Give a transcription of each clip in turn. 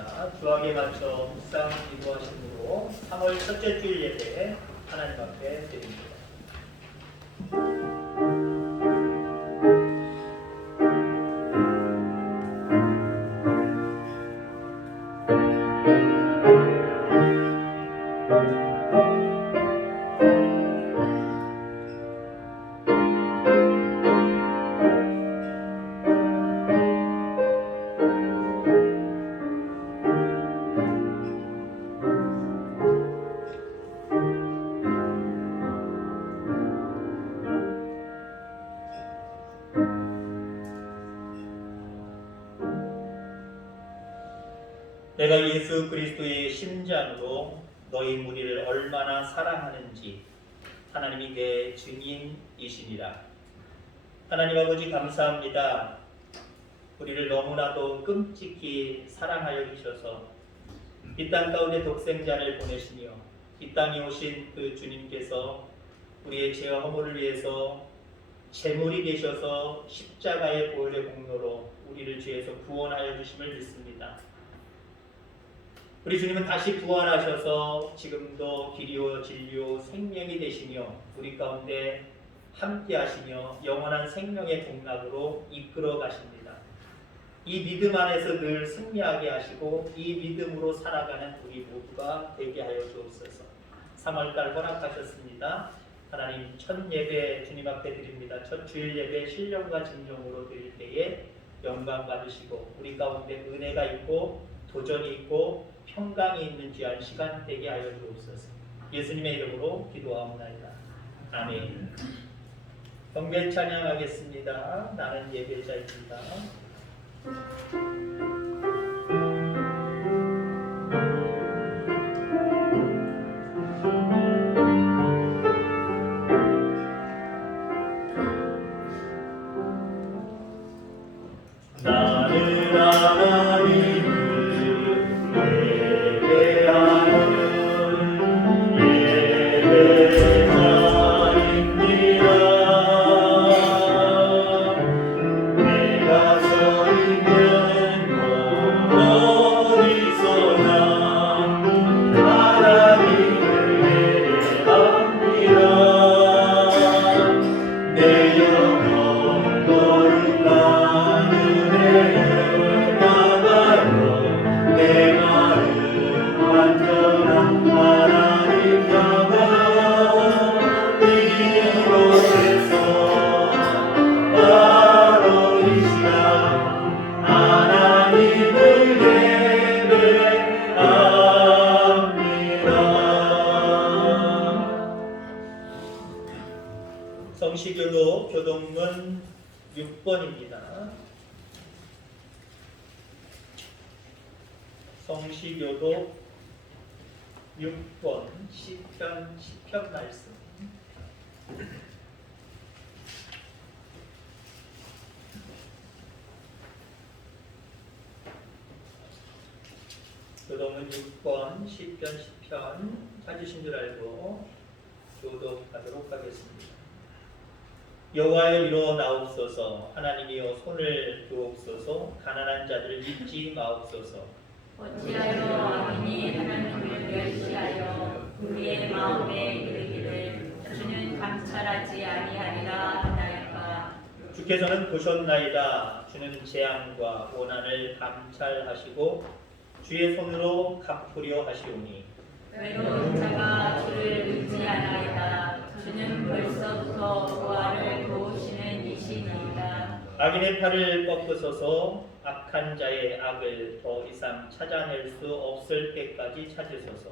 하겠습니다. 주학에 맞춰 묵상 기도하심으로 3월 첫째 주일 예배 하나님 앞에 드립니다. 내가 예수 그리스도의 심장으로 너희 무리를 얼마나 사랑하는지 하나님이 내 증인이시니라. 하나님 아버지 감사합니다. 우리를 너무나도 끔찍히 사랑하여 주셔서 이 땅 가운데 독생자를 보내시며 이 땅에 오신 그 주님께서 우리의 죄와 허물을 위해서 제물이 되셔서 십자가의 보혈의 공로로 우리를 죄에서 구원하여 주심을 믿습니다. 우리 주님은 다시 부활하셔서 지금도 길이요 진리요 생명이 되시며 우리 가운데 함께 하시며 영원한 생명의 동락으로 이끌어 가십니다. 이 믿음 안에서 늘 승리하게 하시고 이 믿음으로 살아가는 우리 모두가 되게 하여 주옵소서. 3월달 허락하셨습니다. 하나님 첫 예배 주님 앞에 드립니다. 첫 주일 예배 신령과 진정으로 드릴 때에 영광 받으시고 우리 가운데 은혜가 있고 도전이 있고 평강이 있는 귀한 시간 되게 하여 주옵소서. 예수님의 이름으로 기도하옵나이다. 아멘. 경배 찬양하겠습니다. 나는 예배자입니다. 나는 하나님을 성시교도 교동문 6번입니다. 성시교도 6번 시편 말씀. 교동문 6번 시편 찾으신 줄 알고 교독하도록 하겠습니다. 여호와여 이루어 나옵소서. 하나님이여 손을 주옵소서. 가난한 자들을 잊지 마옵소서. 어찌하여 악인이 하나님을 멸시하여 우리의 마음에 이르기를 주는 감찰하지 아니하리라 하나이까. 주께서는 보셨나이다. 주는 재앙과 고난을 감찰하시고 주의 손으로 갚으려 하시오니 외로운 자가 주를 의지하나이다. 주는 벌써부터 보아를 도우시는 이시니이다. 악인의 팔을 꺾으소서. 악한 자의 악을 더 이상 찾아낼 수 없을 때까지 찾으소서.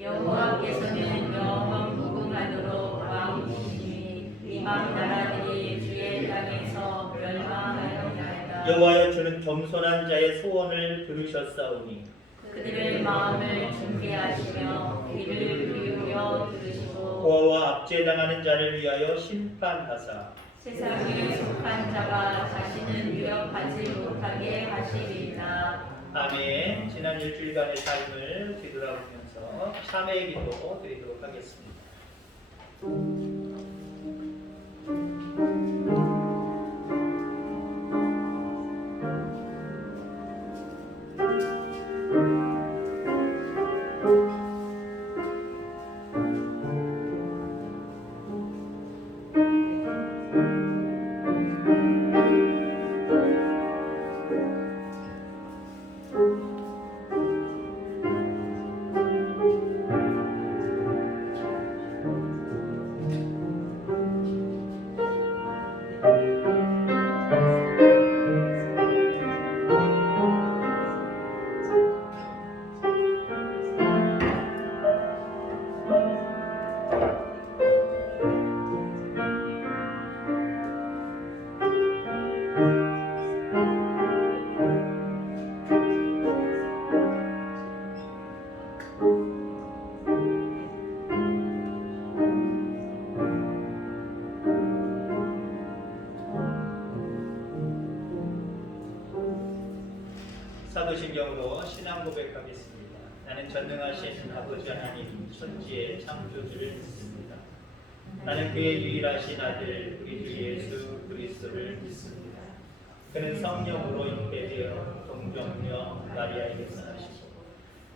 여호와께서는 영원 무궁하도록 왕이시니 이방 나라들이 주의 땅에서 멸망하였나이다. 여호와여 주는 겸손한 자의 소원을 들으셨사오니 그들의 마음을 준비하시며 귀를 기울여 들으시고 고아와 압제당하는 자를 위하여 심판하사 세상에 속한 자가 자신을 위협하지 못하게 하시리이다. 아멘. 지난 일주일간의 삶을 뒤돌아보면서 참회의 기도 드리도록 하겠습니다. 신앙 고백하겠습니다. 나는 전능하신 아버지 하나님 천지의 창조주를 믿습니다. 나는 그의 유일하신 아들 우리 주 예수 그리스도를 믿습니다. 그는 성령으로 잉태되어 동정녀 마리아에게서 나시고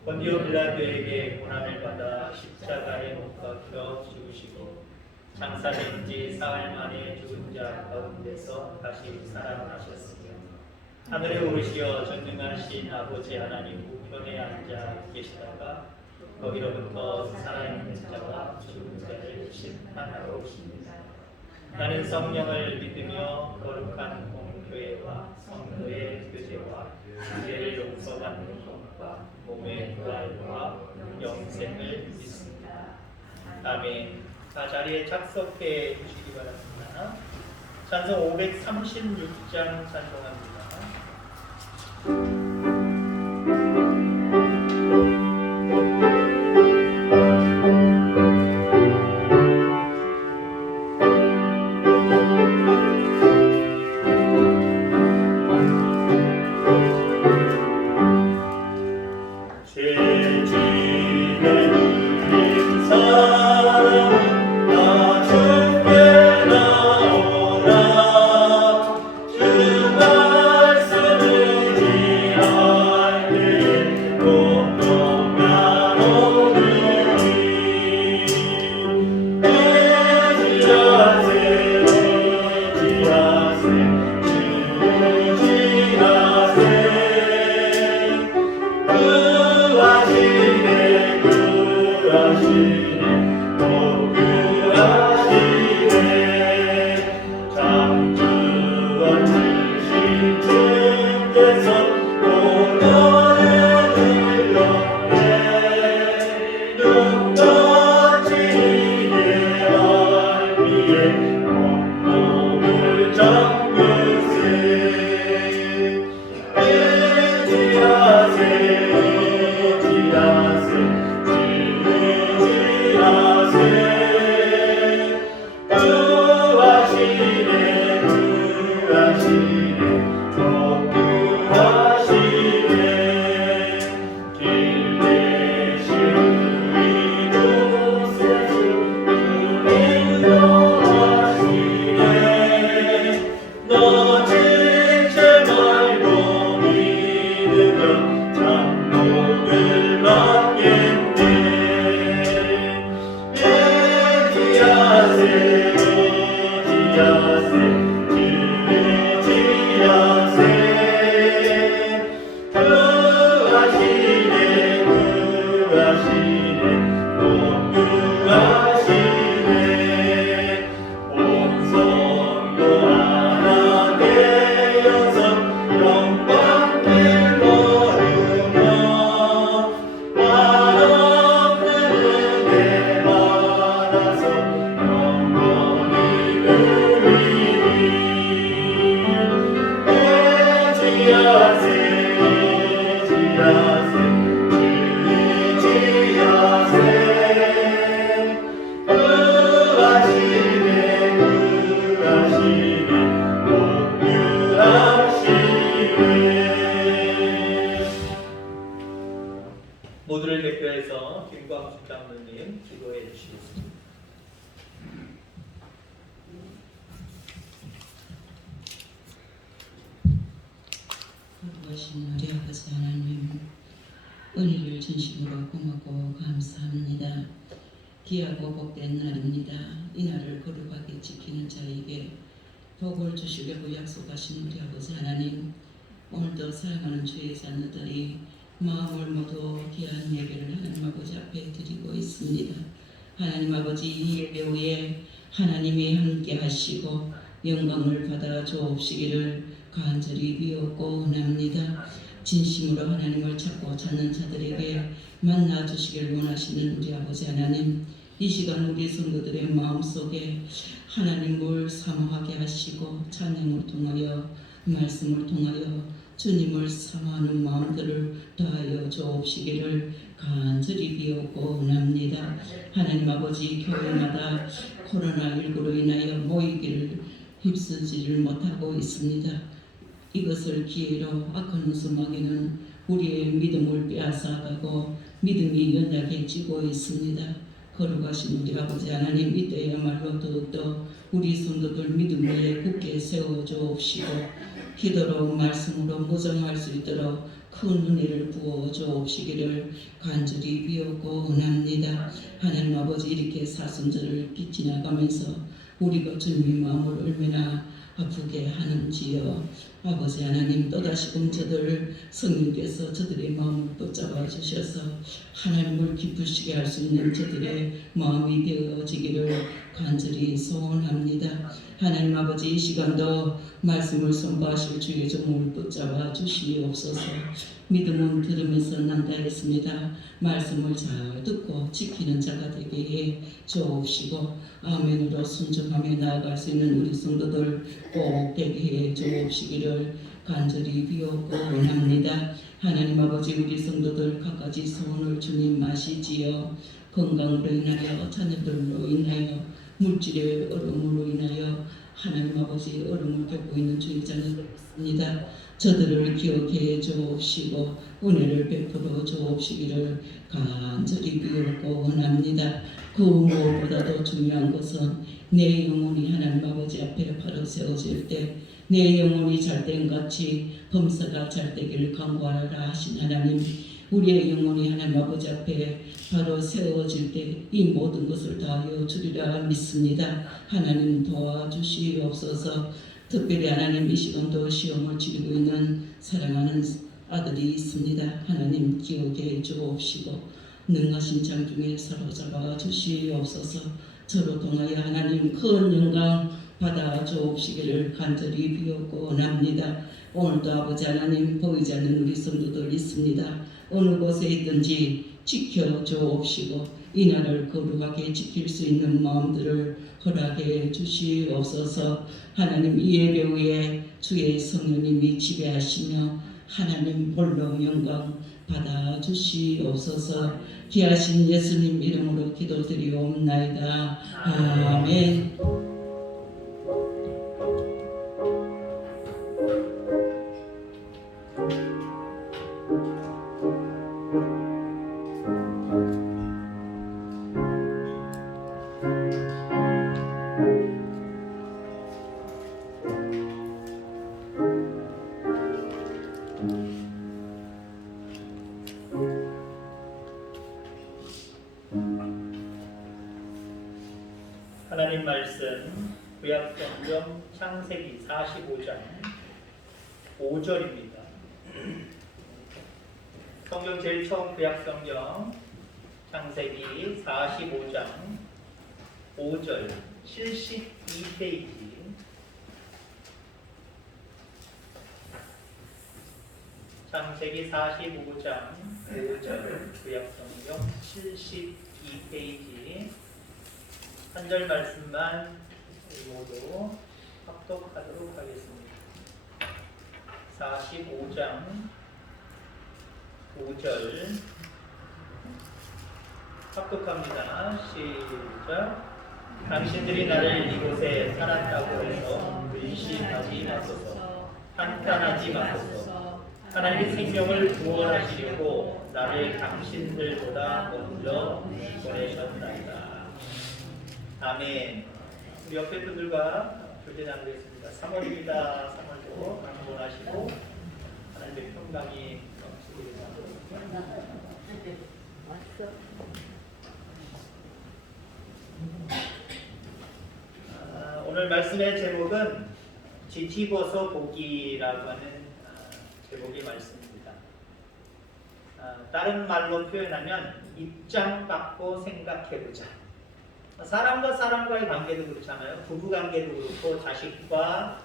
본디오 빌라도에게 고난을 받아 십자가에 못 박혀 죽으시고 장사된 지 사흘 만에 죽은 자 가운데서 다시 살아나셨으며 하늘에 오르시어 전능하신 아버지 하나님 우편에 앉아 계시다가 거기로부터 살아있는 자와 죽은 자를 심판하러 오십니다. 나는 성령을 믿으며 거룩한 공교회와 성도의 교제와 죄를 용서받는 것과 몸의 부활과 영생을 믿습니다. 아멘. 다 자리에 착석해 주시기 바랍니다. 찬송 536장 찬송합니다. 모두를 대표해서 김광수 장로님 기도해 주시겠습니다. 거룩하신 우리 아버지 하나님, 은혜를 진심으로 고맙고 감사합니다. 귀하고 복된 날입니다. 이 날을 거룩하게 지키는 자에게 복을 주시려고 약속하신 우리 아버지 하나님, 오늘도 사랑하는 주의 자녀들이 마음을 모두 귀한 예배를 하나님 아버지 앞에 드리고 있습니다. 하나님 아버지, 이 예배 후에 하나님이 함께 하시고 영광을 받아 주옵시기를 간절히 비옵고 원합니다. 진심으로 하나님을 찾고 찾는 자들에게 만나 주시길 원하시는 우리 아버지 하나님, 이 시간 우리 성도들의 마음속에 하나님을 사모하게 하시고 찬양을 통하여 말씀을 통하여 주님을 사모하는 마음들을 더하여 주옵시기를 간절히 비옵고 원합니다. 하나님 아버지, 교회마다 코로나19로 인하여 모이기를 힘쓰지를 못하고 있습니다. 이것을 기회로 악한 웃음하기는 우리의 믿음을 빼앗아가고 믿음이 연약해지고 있습니다. 거룩하신 우리 아버지 하나님, 이때야말로 더욱더 우리 성도들 믿음 위에 굳게 세워주옵시고 기도로 말씀으로 무장할 수 있도록 큰 은혜를 부어주옵시기를 간절히 비옵고 원합니다. 하나님 아버지, 이렇게 사순절을 지나가면서 우리가 주님의 마음을 얼마나 아프게 하는지요. 아버지 하나님, 또다시금 저들 성령께서 저들의 마음을 붙잡아 주셔서 하나님을 기쁘시게 할 수 있는 저들의 마음이 되어지기를 간절히 소원합니다. 하나님 아버지, 이 시간도 말씀을 선포하실 주의 종을 붙잡아 주시옵소서. 믿음은 들으면서 난다 했습니다. 말씀을 잘 듣고 지키는 자가 되게 해 주옵시고 아멘으로 순종하며 나아갈 수 있는 우리 성도들 꼭 되게 해 주옵시기를 간절히 비옵고 원합니다. 하나님 아버지, 우리 성도들 각가지 소원을 주님 아시지요. 건강으로 인하여, 자녀들로 인하여, 물질의 어려움으로 인하여 하나님 아버지 어려움을 겪고 있는 주의 자녀들 있습니다. 저들을 기억해 주옵시고 은혜를 베풀어 주옵시기를 간절히 비옵고 원합니다. 그 무엇보다도 중요한 것은 내 영혼이 하나님 아버지 앞에 바로 세워질 때 내 영혼이 잘된 같이 범사가 잘되기를 간구하라 하신 하나님, 우리의 영혼이 하나님 아버지 앞에 바로 세워질 때 이 모든 것을 다하여 주리라 믿습니다. 하나님 도와주시옵소서. 특별히 하나님, 이 시간도 시험을 치르고 있는 사랑하는 아들이 있습니다. 하나님 기억해 주옵시고 능하신 장중에 사로잡아 주시옵소서. 저로 통하여 하나님 큰 영광 받아 주옵시기를 간절히 비옵고 원합니다. 오늘도 아버지 하나님, 보이지 않는 우리 성도들 있습니다. 어느 곳에 있든지 지켜 주옵시고 이 날을 거룩하게 지킬 수 있는 마음들을 허락해 주시옵소서. 하나님, 이 예배 후에 주의 성령님이 지배하시며 하나님 홀로 영광 받아 주시옵소서. 귀하신 예수님 이름으로 기도드리옵나이다. 아멘. 하나님 말씀 구약성경 창세기 45장 5절입니다. 성경 제일 처음 구약성경 창세기 45장 5절 72페이지. 창세기 45장 5절 구약성경 72페이지 한 절 말씀만 모두 합독하도록 하겠습니다. 45장 5절 합독합니다. 시작. 당신들이 나를 이곳에 살았다고 해서 의심하지 마소서. 한탄하지 마소서. 하나님이 생명을 구원하시려고 나를 당신들보다 먼저 보내셨나이다. 아멘. 우리 옆에 분들과 교제 나누겠습니다. 3월입니다. 3월도 강건하시고 하나님의 평강이 넘치기를 바랍니다. 오늘 말씀의 제목은 뒤집어서 보기라고 하는 제목의 말씀입니다. 다른 말로 표현하면 입장 바꿔 생각해보자. 사람과 사람과의 관계도 그렇잖아요. 부부 관계도 그렇고 자식과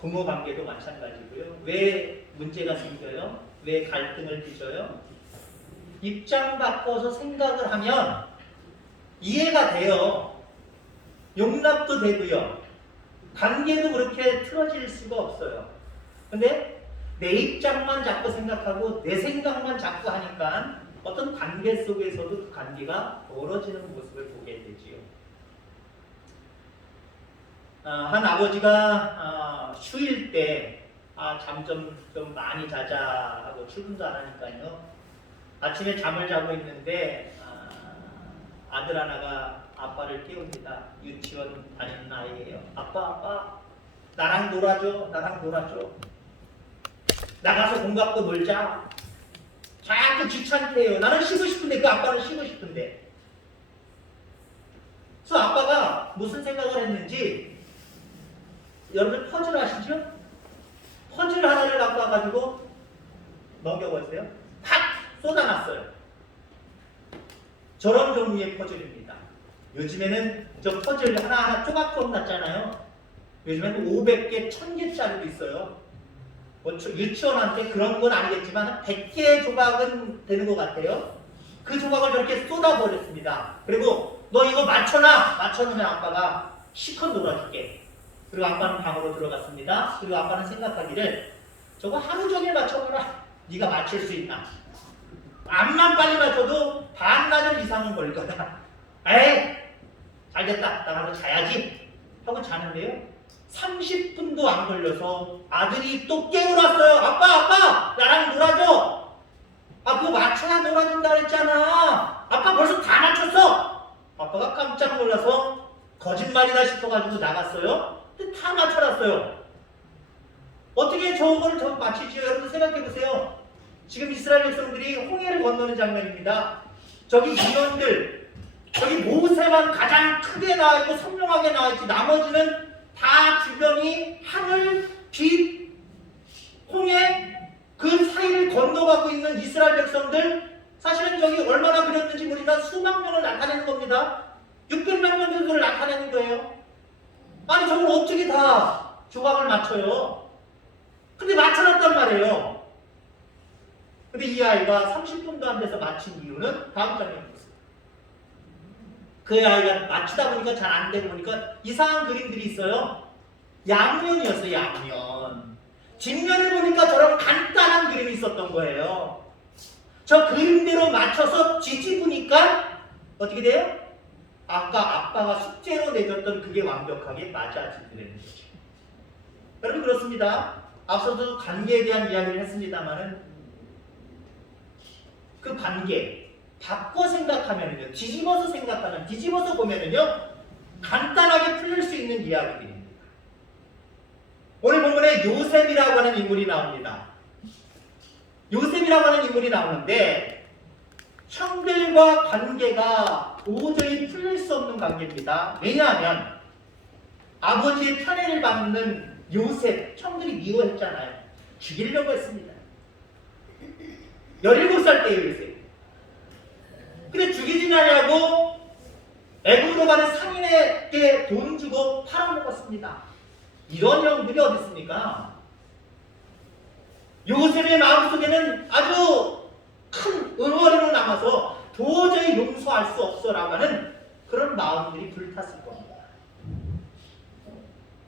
부모 관계도 마찬가지고요. 왜 문제가 생겨요? 왜 갈등을 빚어요? 입장 바꿔서 생각을 하면 이해가 돼요. 용납도 되고요. 관계도 그렇게 틀어질 수가 없어요. 근데 내 입장만 자꾸 생각하고 내 생각만 자꾸 하니까 어떤 관계 속에서도 그 관계가 멀어지는 모습을 보게 되지요. 한 아버지가 휴일 때 잠 좀 많이 자자 하고 출근도 안 하니까요. 아침에 잠을 자고 있는데 아들 하나가 아빠를 깨웁니다. 유치원 다니는 아이예요. 아빠 나랑 놀아줘. 나가서 공 갖고 놀자. 자꾸 귀찮대요. 나는 쉬고 싶은데 그 아빠는 쉬고 싶은데. 그래서 아빠가 무슨 생각을 했는지 여러분 퍼즐 아시죠? 퍼즐 하나를 갖고 와가지고 넘겨보세요. 팍 쏟아놨어요. 저런 종류의 퍼즐입니다. 요즘에는 저 퍼즐 하나하나 조각조각 났잖아요. 요즘에는 500개, 1000개짜리도 있어요. 뭐 유치원한테 그런 건 아니겠지만 100개의 조각은 되는 것 같아요. 그 조각을 저렇게 쏟아버렸습니다. 그리고 너 이거 맞춰놓으면 아빠가 실컷 놀아줄게. 그리고 아빠는 방으로 들어갔습니다. 그리고 아빠는 생각하기를 저거 하루 종일 맞춰보라. 네가 맞출 수 있나? 암만 빨리 맞춰도 반나절 이상은 걸릴 거다. 에이 잘됐다. 나가서 자야지 하고 자는데요. 30분도 안 걸려서 아들이 또 깨울었어요. 아빠 나랑 놀아줘. 그거 맞춰야 놀아준다 그랬잖아. 아빠 벌써 다 맞췄어. 아빠가 깜짝 놀라서 거짓말이다 싶어가지고 나갔어요. 근데 다 맞춰놨어요. 어떻게 저거를 저 맞히지요? 여러분 생각해보세요. 지금 이스라엘 백성들이 홍해를 건너는 장면입니다. 저기 인원들, 저기 모세만 가장 크게 나와있고 선명하게 나와있지, 나머지는 다 주변이 하늘, 빛, 홍해 그 사이를 건너가고 있는 이스라엘 백성들, 사실은 저기 얼마나 그렸는지 모르지만 수만 명을 나타내는 겁니다. 600만 명 정도를 나타내는 거예요. 아니 저걸 어떻게 다 조각을 맞춰요? 근데 맞춰놨단 말이에요. 근데 이 아이가 30분도 안 돼서 맞힌 이유는 다음 장면에 있습니다. 그 아이가 맞추다 보니까 잘 안 되고 보니까 이상한 그림들이 있어요. 양면이었어요. 양면. 뒷면을 보니까 저런 간단한 그림이 있었던 거예요. 저 그림대로 맞춰서 뒤집으니까 어떻게 돼요? 아까 아빠가 숙제로 내줬던 그게 완벽하게 맞아지는 거죠. 여러분 그렇습니다. 앞서도 관계에 대한 이야기를 했습니다만은 그 관계 바꿔 생각하면은요, 뒤집어서 보면은요, 간단하게 풀릴 수 있는 이야기들입니다. 오늘 본문에 요셉이라고 하는 인물이 나옵니다. 요셉이라고 하는 인물이 나오는데 형들과 관계가 도저히 풀릴 수 없는 관계입니다. 왜냐하면 아버지의 편애를 받는 요셉, 형들이 미워했잖아요. 죽이려고 했습니다. 17살 때의 요셉. 근데 죽이지 않냐고 애굽으로 가는 상인에게 돈 주고 팔아먹었습니다. 이런 형들이 어디 있습니까? 요셉의 마음속에는 아주 큰 응어리로 남아서 도저히 용서할 수 없어라고 하는 그런 마음들이 불탔을 겁니다.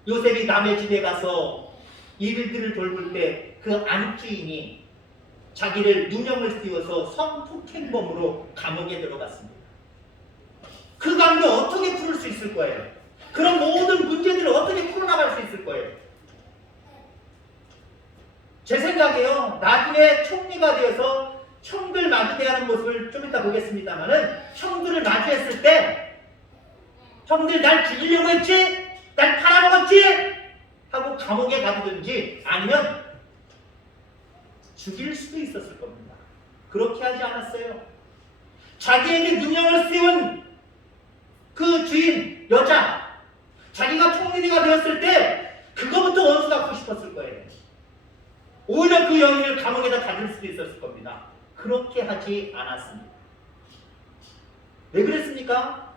요셉이 남의 집에 가서 일들을 돌볼 때 그 안주인이 자기를 누명을 씌워서 성폭행범으로 감옥에 들어갔습니다. 그 관계 어떻게 풀을 수 있을 거예요? 그런 모든 문제들을 어떻게 풀어나갈 수 있을 거예요? 제 생각에요. 나중에 총리가 되어서 형들 마주대하는 모습을 좀 이따 보겠습니다만은 형들을 마주했을 때 형들 날 죽이려고 했지? 날 팔아먹었지? 하고 감옥에 가두든지 아니면 죽일 수도 있었을 겁니다. 그렇게 하지 않았어요. 자기에게 누명을 씌운 그 주인, 여자, 자기가 총리가 되었을 때 그거부터 원수 갖고 싶었을 거예요. 오히려 그 여인을 감옥에다 가둘 수도 있었을 겁니다. 그렇게 하지 않았습니다. 왜 그랬습니까?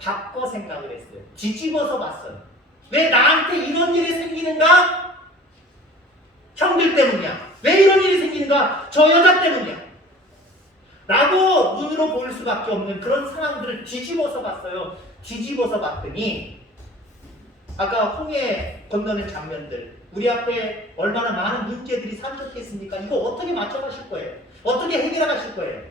바꿔 생각을 했어요. 뒤집어서 봤어요. 왜 나한테 이런 일이 생기는가? 형들 때문이야. 왜 이런 일이 생기는가? 저 여자 때문이야. 라고 눈으로 보일 수밖에 없는 그런 상황들을 뒤집어서 봤어요. 뒤집어서 봤더니 아까 홍해 건너는 장면들, 우리 앞에 얼마나 많은 문제들이 산적했습니까? 이거 어떻게 맞춰가실 거예요? 어떻게 해결하실 거예요?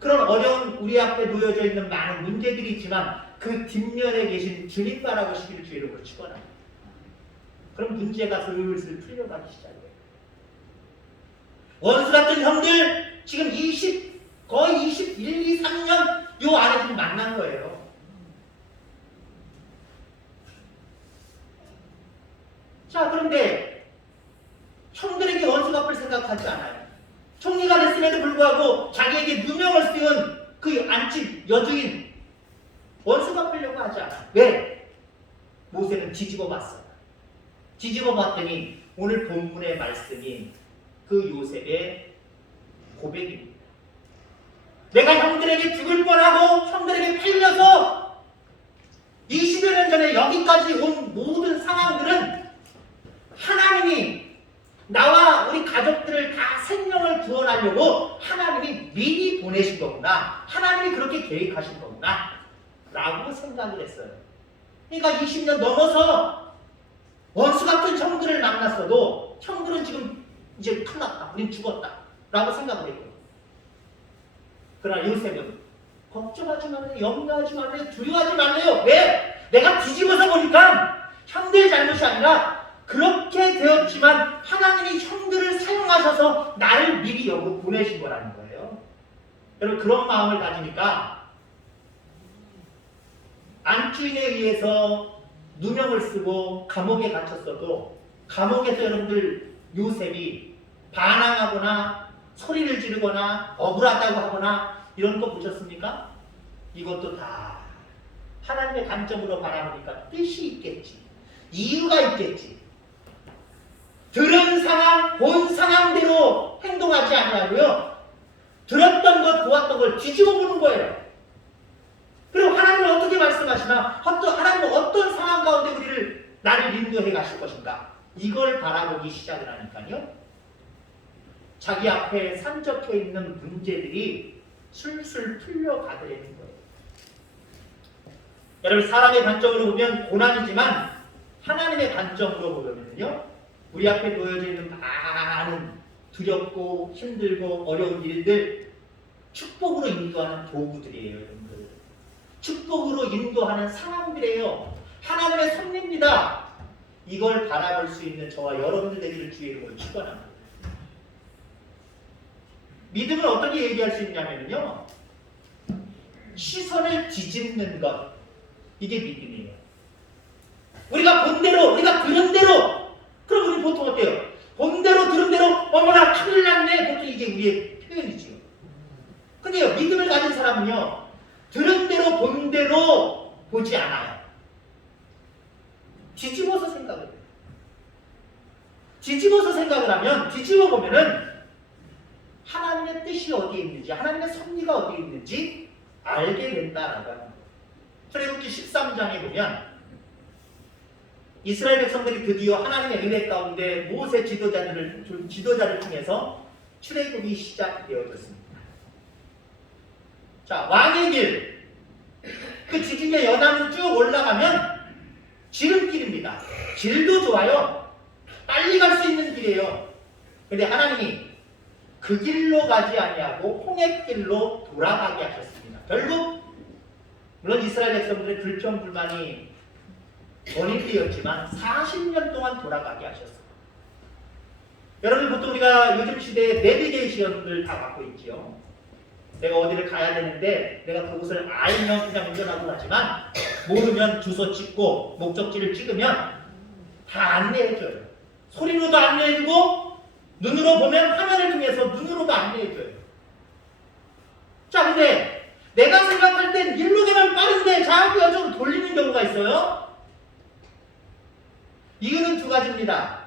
그런 어려운 우리 앞에 놓여져 있는 많은 문제들이 있지만 그 뒷면에 계신 주님 바라보시기를 주의 이름으로 축원합니다. 그럼 문제가 슬슬 풀려가기 시작해요. 원수 같은 형들 지금 거의 21, 2, 3년 요 안에 지금 만난 거예요. 자, 그런데 형들에게 원수 갚을 생각하지 않아요. 총리가 됐음에도 불구하고 자기에게 누명을 씌운 그 안집 여주인 원수 갚으려고 하지 않아요. 왜? 모세는 뒤집어 봤어요. 뒤집어 봤더니 오늘 본문의 말씀이 그 요셉의 고백입니다. 내가 형들에게 죽을 뻔하고 형들에게 팔려서 20여 년 전에 여기까지 온 모든 상황들은 하나님이 나와 우리 가족들을 다 생명을 구원하려고 하나님이 미리 보내신 거구나. 하나님이 그렇게 계획하신 거구나. 라고 생각을 했어요. 그러니까 20년 넘어서 원수 같은 형들을 만났어도 형들은 지금 이제 큰일 났다. 우린 죽었다. 라고 생각을 했고요. 그러나 요셉은 걱정하지 말래요. 염려하지 말래요. 두려워하지 말래요. 왜? 내가 뒤집어서 보니까 형들의 잘못이 아니라 그렇게 되었지만 하나님이 형들을 사용하셔서 나를 미리 여기 보내신 거라는 거예요. 여러분 그런 마음을 가지니까 안주인에 의해서 누명을 쓰고 감옥에 갇혔어도 감옥에서 여러분들 요셉이 반항하거나 소리를 지르거나 억울하다고 하거나 이런 거 보셨습니까? 이것도 다 하나님의 관점으로 바라보니까 뜻이 있겠지. 이유가 있겠지. 들은 상황, 본 상황대로 행동하지 않냐고요. 들었던 것, 보았던 걸 뒤집어 보는 거예요. 그리고 하나님은 어떻게 말씀하시나? 하나님은 어떤 상황 가운데 나를 인도해 가실 것인가? 이걸 바라보기 시작을 하니까요. 자기 앞에 산적해 있는 문제들이 술술 풀려가더라는 거예요. 여러분 사람의 관점으로 보면 고난이지만 하나님의 관점으로 보면요. 우리 앞에 놓여져 있는 많은 두렵고 힘들고 어려운 일들 축복으로 인도하는 도구들이에요. 여러분들. 축복으로 인도하는 상황들이에요. 하나님의 섭리입니다. 이걸 바라볼 수 있는 저와 여러분들 되기를 주의 이름으로 축원합니다. 믿음은 어떻게 얘기할 수 있냐면요. 시선을 뒤집는 것. 이게 믿음이에요. 우리가 본 대로, 우리가 들은 대로. 그럼 우리 보통 어때요? 본 대로, 들은 대로, 어머나 큰일 났네. 보통 이게 우리의 표현이지요. 근데요, 믿음을 가진 사람은요, 들은 대로, 본 대로 보지 않아요. 뒤집어서 생각을 해요. 뒤집어서 생각을 하면, 뒤집어 보면은 하나님의 뜻이 어디에 있는지, 하나님의 섭리가 어디에 있는지 알게 된다라고 하는 거예요. 출애굽기 13장에 보면 이스라엘 백성들이 드디어 하나님의 은혜 가운데 모세 지도자를 통해서 출애굽이 시작되어졌습니다. 자, 왕의 길, 그 지중해 연안으로 쭉 올라가면 지름길입니다. 길도 좋아요. 빨리 갈 수 있는 길이에요. 근데 하나님이 그 길로 가지 아니하고 홍해길로 돌아가게 하셨습니다. 결국 물론 이스라엘 백성들의 불평불만이 원인되었지만 40년 동안 돌아가게 하셨습니다. 여러분 보통 우리가 요즘 시대에 내비게이션을 다 갖고 있지요. 내가 어디를 가야 되는데 내가 그곳을 알면 그냥 운전하고 가지만 모르면 주소 찍고 목적지를 찍으면 다 안내해줘요. 소리로도 안내해주고 눈으로 보면 화면을 통해서 눈으로도 안내해줘요. 자, 근데 내가 생각할 땐 일로 가면 빠른데 좌우로 여쪽으로 돌리는 경우가 있어요. 이유는 두 가지입니다.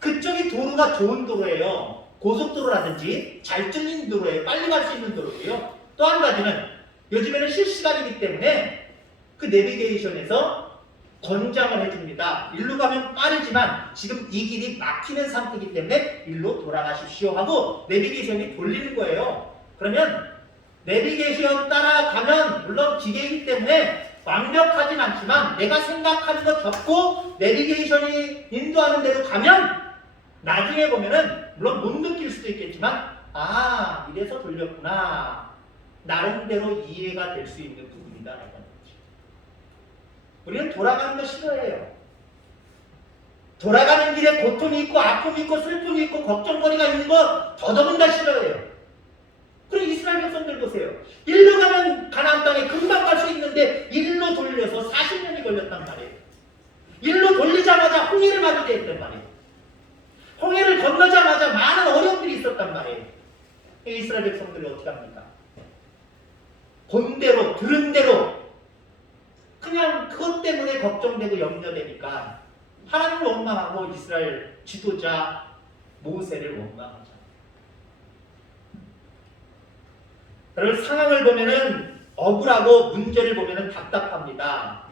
그쪽이 도로가 좋은 도로예요. 고속도로라든지 잘 뚫린 도로예요. 빨리 갈 수 있는 도로고요. 또 한 가지는 요즘에는 실시간이기 때문에 그 내비게이션에서 권장을 해줍니다. 일로 가면 빠르지만 지금 이 길이 막히는 상태이기 때문에 일로 돌아가십시오 하고 내비게이션이 돌리는 거예요. 그러면 내비게이션 따라가면 물론 기계이기 때문에 완벽하진 않지만 내가 생각하는 것 접고 내비게이션이 인도하는 대로 가면 나중에 보면은 물론 못 느낄 수도 있겠지만 아 이래서 돌렸구나 나름대로 이해가 될 수 있는 부분이다. 우리는 돌아가는 거 싫어해요. 돌아가는 길에 고통이 있고 아픔이 있고 슬픔이 있고 걱정거리가 있는 거 더더군다 싫어해요. 그리고 이스라엘 백성들 보세요. 일로 가면 가나안 땅에 금방 갈 수 있는데 일로 돌려서 40년이 걸렸단 말이에요. 일로 돌리자마자 홍해를 맞게 됐단 말이에요. 홍해를 건너자마자 많은 어려움들이 있었단 말이에요. 이스라엘 백성들이 어떻게 합니까? 본 대로 들은 대로 그냥 그것 때문에 걱정되고 염려되니까 하나님을 원망하고 이스라엘 지도자 모세를 원망하죠. 여러분 상황을 보면은 억울하고 문제를 보면은 답답합니다.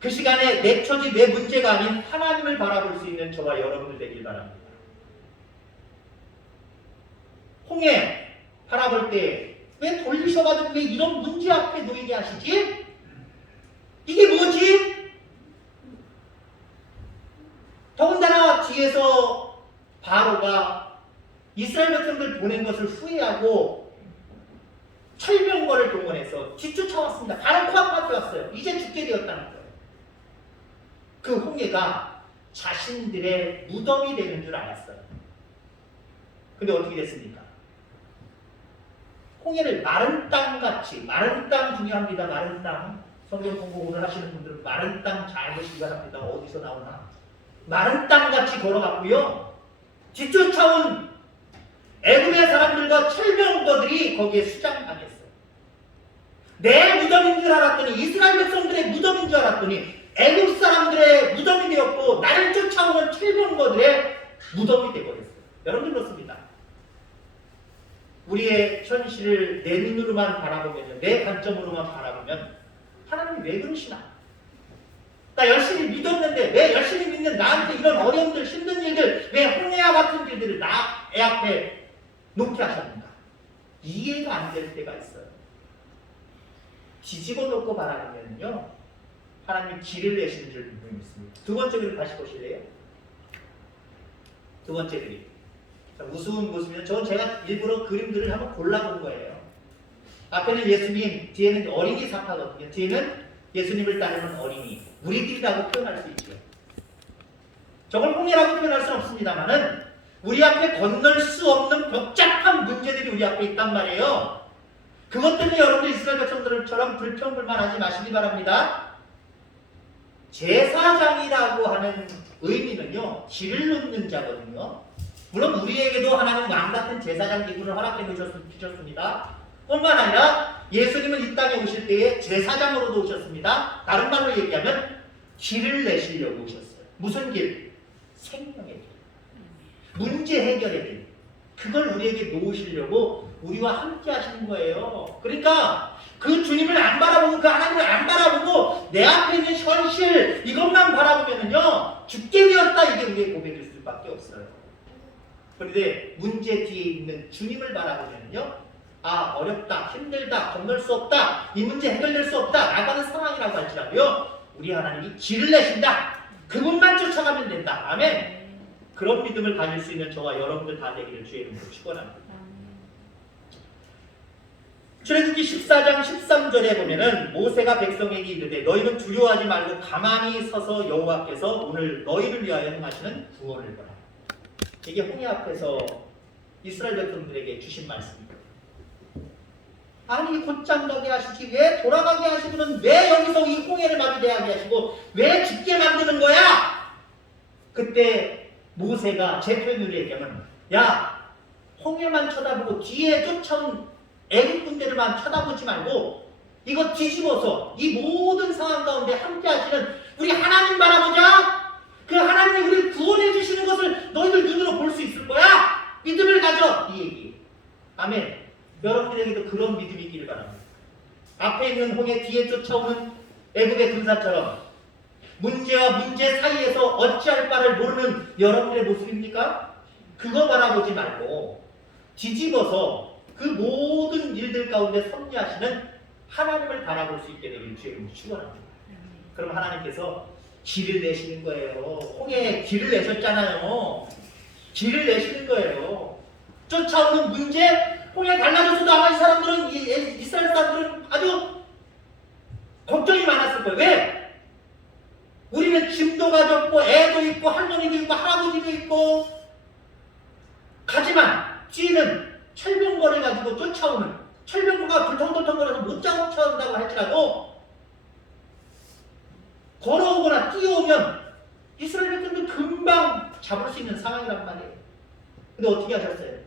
그 시간에 내 처지 내 문제가 아닌 하나님을 바라볼 수 있는 저와 여러분들 되길 바랍니다. 홍해 바라볼 때 왜 돌리셔가지고 왜 이런 문제 앞에 놓이게 하시지? 이게 뭐지? 더군다나 뒤에서 바로가 이스라엘 백성들 보낸 것을 후회하고 철병거를 동원해서 뒤쫓아왔습니다. 바로 코앞까지 왔어요. 이제 죽게 되었다는 거예요. 그 홍해가 자신들의 무덤이 되는 줄 알았어요. 근데 어떻게 됐습니까? 홍해를 마른 땅같이, 마른 땅 중요합니다. 마른 땅. 성경 공부를 하시는 분들은 마른 땅 잘 보시기 바랍니다. 어디서 나오나? 마른 땅같이 걸어갔고요. 뒤쫓아온 애굽의 사람들과 철병거들이 거기에 수장당했어요. 내 무덤인 줄 알았더니 이스라엘 백성들의 무덤인 줄 알았더니 애굽 사람들의 무덤이 되었고 나를 쫓아오는 철병거들의 무덤이 되어버렸어요. 여러분 그렇습니다. 우리의 현실을 내 눈으로만 바라보면, 내 관점으로만 바라보면 하나님 왜 그러시나? 나 열심히 믿었는데 왜 열심히 믿는 나한테 이런 어려움들, 힘든 일들, 왜 홍해와 같은 일들을 애 앞에 놓게 하셨는가? 이해가 안 될 때가 있어요. 뒤집어 놓고 바라보면요 하나님 길을 내시는 줄 믿습니다. 두 번째 그림 다시 보실래요? 두 번째 그림. 우스운 모습이면 저건 제가 일부러 그림들을 한번 골라본 거예요. 앞에는 예수님, 뒤에는 어린이 사파거든요. 뒤에는 예수님을 따르는 어린이, 우리들이라고 표현할 수 있죠. 저걸 홍해라고 표현할 수는 없습니다만은 우리 앞에 건널 수 없는 복잡한 문제들이 우리 앞에 있단 말이에요. 그것 때문에 여러분들 이스라엘 백성들처럼 불평불만하지 마시기 바랍니다. 제사장이라고 하는 의미는요 길을 놓는 자거든요. 물론 우리에게도 하나님 왕 같은 제사장 기구를 허락해 주셨습니다. 뿐만 아니라 예수님은 이 땅에 오실 때에 제사장으로도 오셨습니다. 다른 말로 얘기하면 길을 내시려고 오셨어요. 무슨 길? 생명의 길. 문제 해결의 길. 그걸 우리에게 놓으시려고 우리와 함께 하시는 거예요. 그러니까 그 주님을 안 바라보고 그 하나님을 안 바라보고 내 앞에 있는 현실 이것만 바라보면은요 죽게 되었다 이게 우리의 고백일 수밖에 없어요. 그런데 문제 뒤에 있는 주님을 바라보면요 아 어렵다 힘들다 건널 수 없다 이 문제 해결될 수 없다 나가는 상황이라고 할지라도요 우리 하나님이 길을 내신다 그분만 쫓아가면 된다. 아멘. 그런 믿음을 가질 수 있는 저와 여러분들 다 되기를 주의 이름으로 축원합니다. 출애굽기 14장 13절에 보면은 모세가 백성에게 이르되 너희는 두려워하지 말고 가만히 서서 여호와께서 오늘 너희를 위하여 행하시는 구원을 보라. 이게 홍해 앞에서 이스라엘 백성들에게 주신 말씀입니다. 아니 곧장 가게 하시지 왜 돌아가게 하시고는 왜 여기서 이 홍해를 마주대하게 하시고 왜 죽게 만드는 거야? 그때 모세가 제 표현으로 얘기하면 야 홍해만 쳐다보고 뒤에 쫓아온 애국 군대들만 쳐다보지 말고 이거 뒤집어서 이 모든 상황 가운데 함께 하시는 우리 하나님 바라보자. 그 하나님이 우리를 구원해 주시는 것을 너희들 눈으로 볼 수 있을 거야. 믿음을 가져. 이 얘기. 아멘. 여러분들에게도 그런 믿음이 있기를 바랍니다. 앞에 있는 홍해 뒤에 쫓아오는 애국의 군사처럼 문제와 문제 사이에서 어찌할 바를 모르는 여러분의 모습입니까? 그거 바라보지 말고 뒤집어서 그 모든 일들 가운데 섭리하시는 하나님을 바라볼 수 있게 되길 주의 이름으로 축원합니다. 그럼 하나님께서 길을 내시는 거예요. 홍해에 길을 내셨잖아요. 길을 내시는 거예요. 쫓아오는 문제, 홍해 달라져서도 아마 이 사람들은, 이스라엘 사람들은 아주 걱정이 많았을 거예요. 왜? 우리는 짐도 가졌고 애도 있고 할머니도 있고 할아버지도 있고 하지만 쥐는 철병거를 가지고 쫓아오는 철병거가 불통불통거려서 못 쫓아온다고 할지라도 걸어오거나 뛰어오면 이스라엘 백성들 금방 잡을 수 있는 상황이란 말이에요. 근데 어떻게 하셨어요?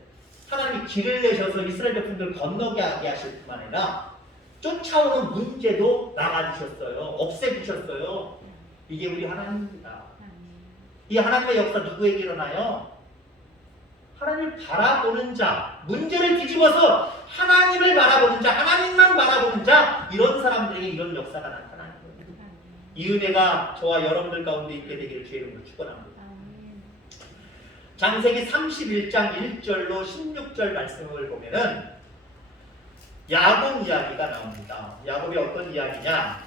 하나님이 길을 내셔서 이스라엘 백성들 건너게 하게 하실 뿐만 아니라 쫓아오는 문제도 막아주셨어요. 없애주셨어요. 이게 우리 하나님입니다. 이 하나님의 역사 누구에게 일어나요? 하나님을 바라보는 자, 문제를 뒤집어서 하나님을 바라보는 자, 하나님만 바라보는 자, 이런 사람들에게 이런 역사가 나타나는 거예요. 이 은혜가 저와 여러분들 가운데 있게 되기를 주의 이름으로 축원합니다. 창세기 31장 1절로 16절 말씀을 보면은 야곱 이야기가 나옵니다. 야곱이 어떤 이야기냐?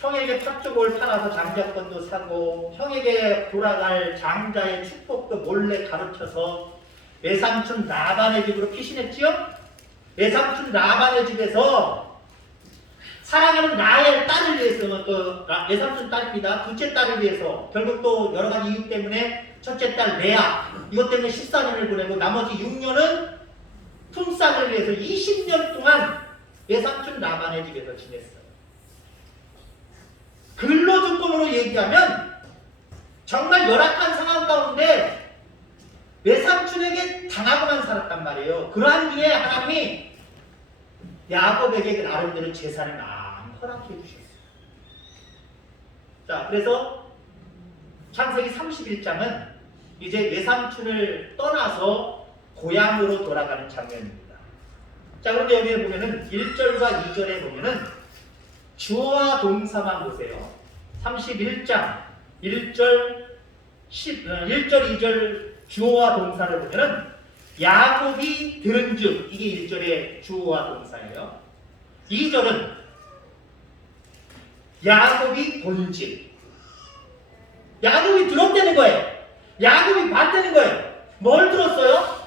형에게 팥죽을 팔아서 장자권도 사고 형에게 돌아갈 장자의 축복도 몰래 가르쳐서 외삼촌 라반의 집으로 피신했지요? 외삼촌 라반의 집에서 사랑하는 라헬 딸을 위해서 또 외삼촌 딸입니다. 둘째 딸을 위해서 결국 또 여러 가지 이유 때문에 첫째 딸 레아 이것 때문에 14년을 보내고 나머지 6년은 품삯을 위해서 20년 동안 외삼촌 라반의 집에서 지냈어요. 근로조건으로 얘기하면 정말 열악한 상황 가운데 외삼촌에게 당하고만 살았단 말이에요. 그러한 중에 하나님이 야곱에게 나름대로 재산을 많이 허락해 주셨어요. 자, 그래서 창세기 31장은 이제 외삼촌을 떠나서 고향으로 돌아가는 장면입니다. 자, 그런데 여기에 보면은 1절과 2절에 보면은 주어와 동사만 보세요. 31장 1절 2절 주어와 동사를 보면은 야곱이 들은즉 이게 1절의 주어와 동사예요. 2절은 야곱이 본즉 야곱이 들었다는 거예요. 야곱이 봤다는 거예요. 뭘 들었어요?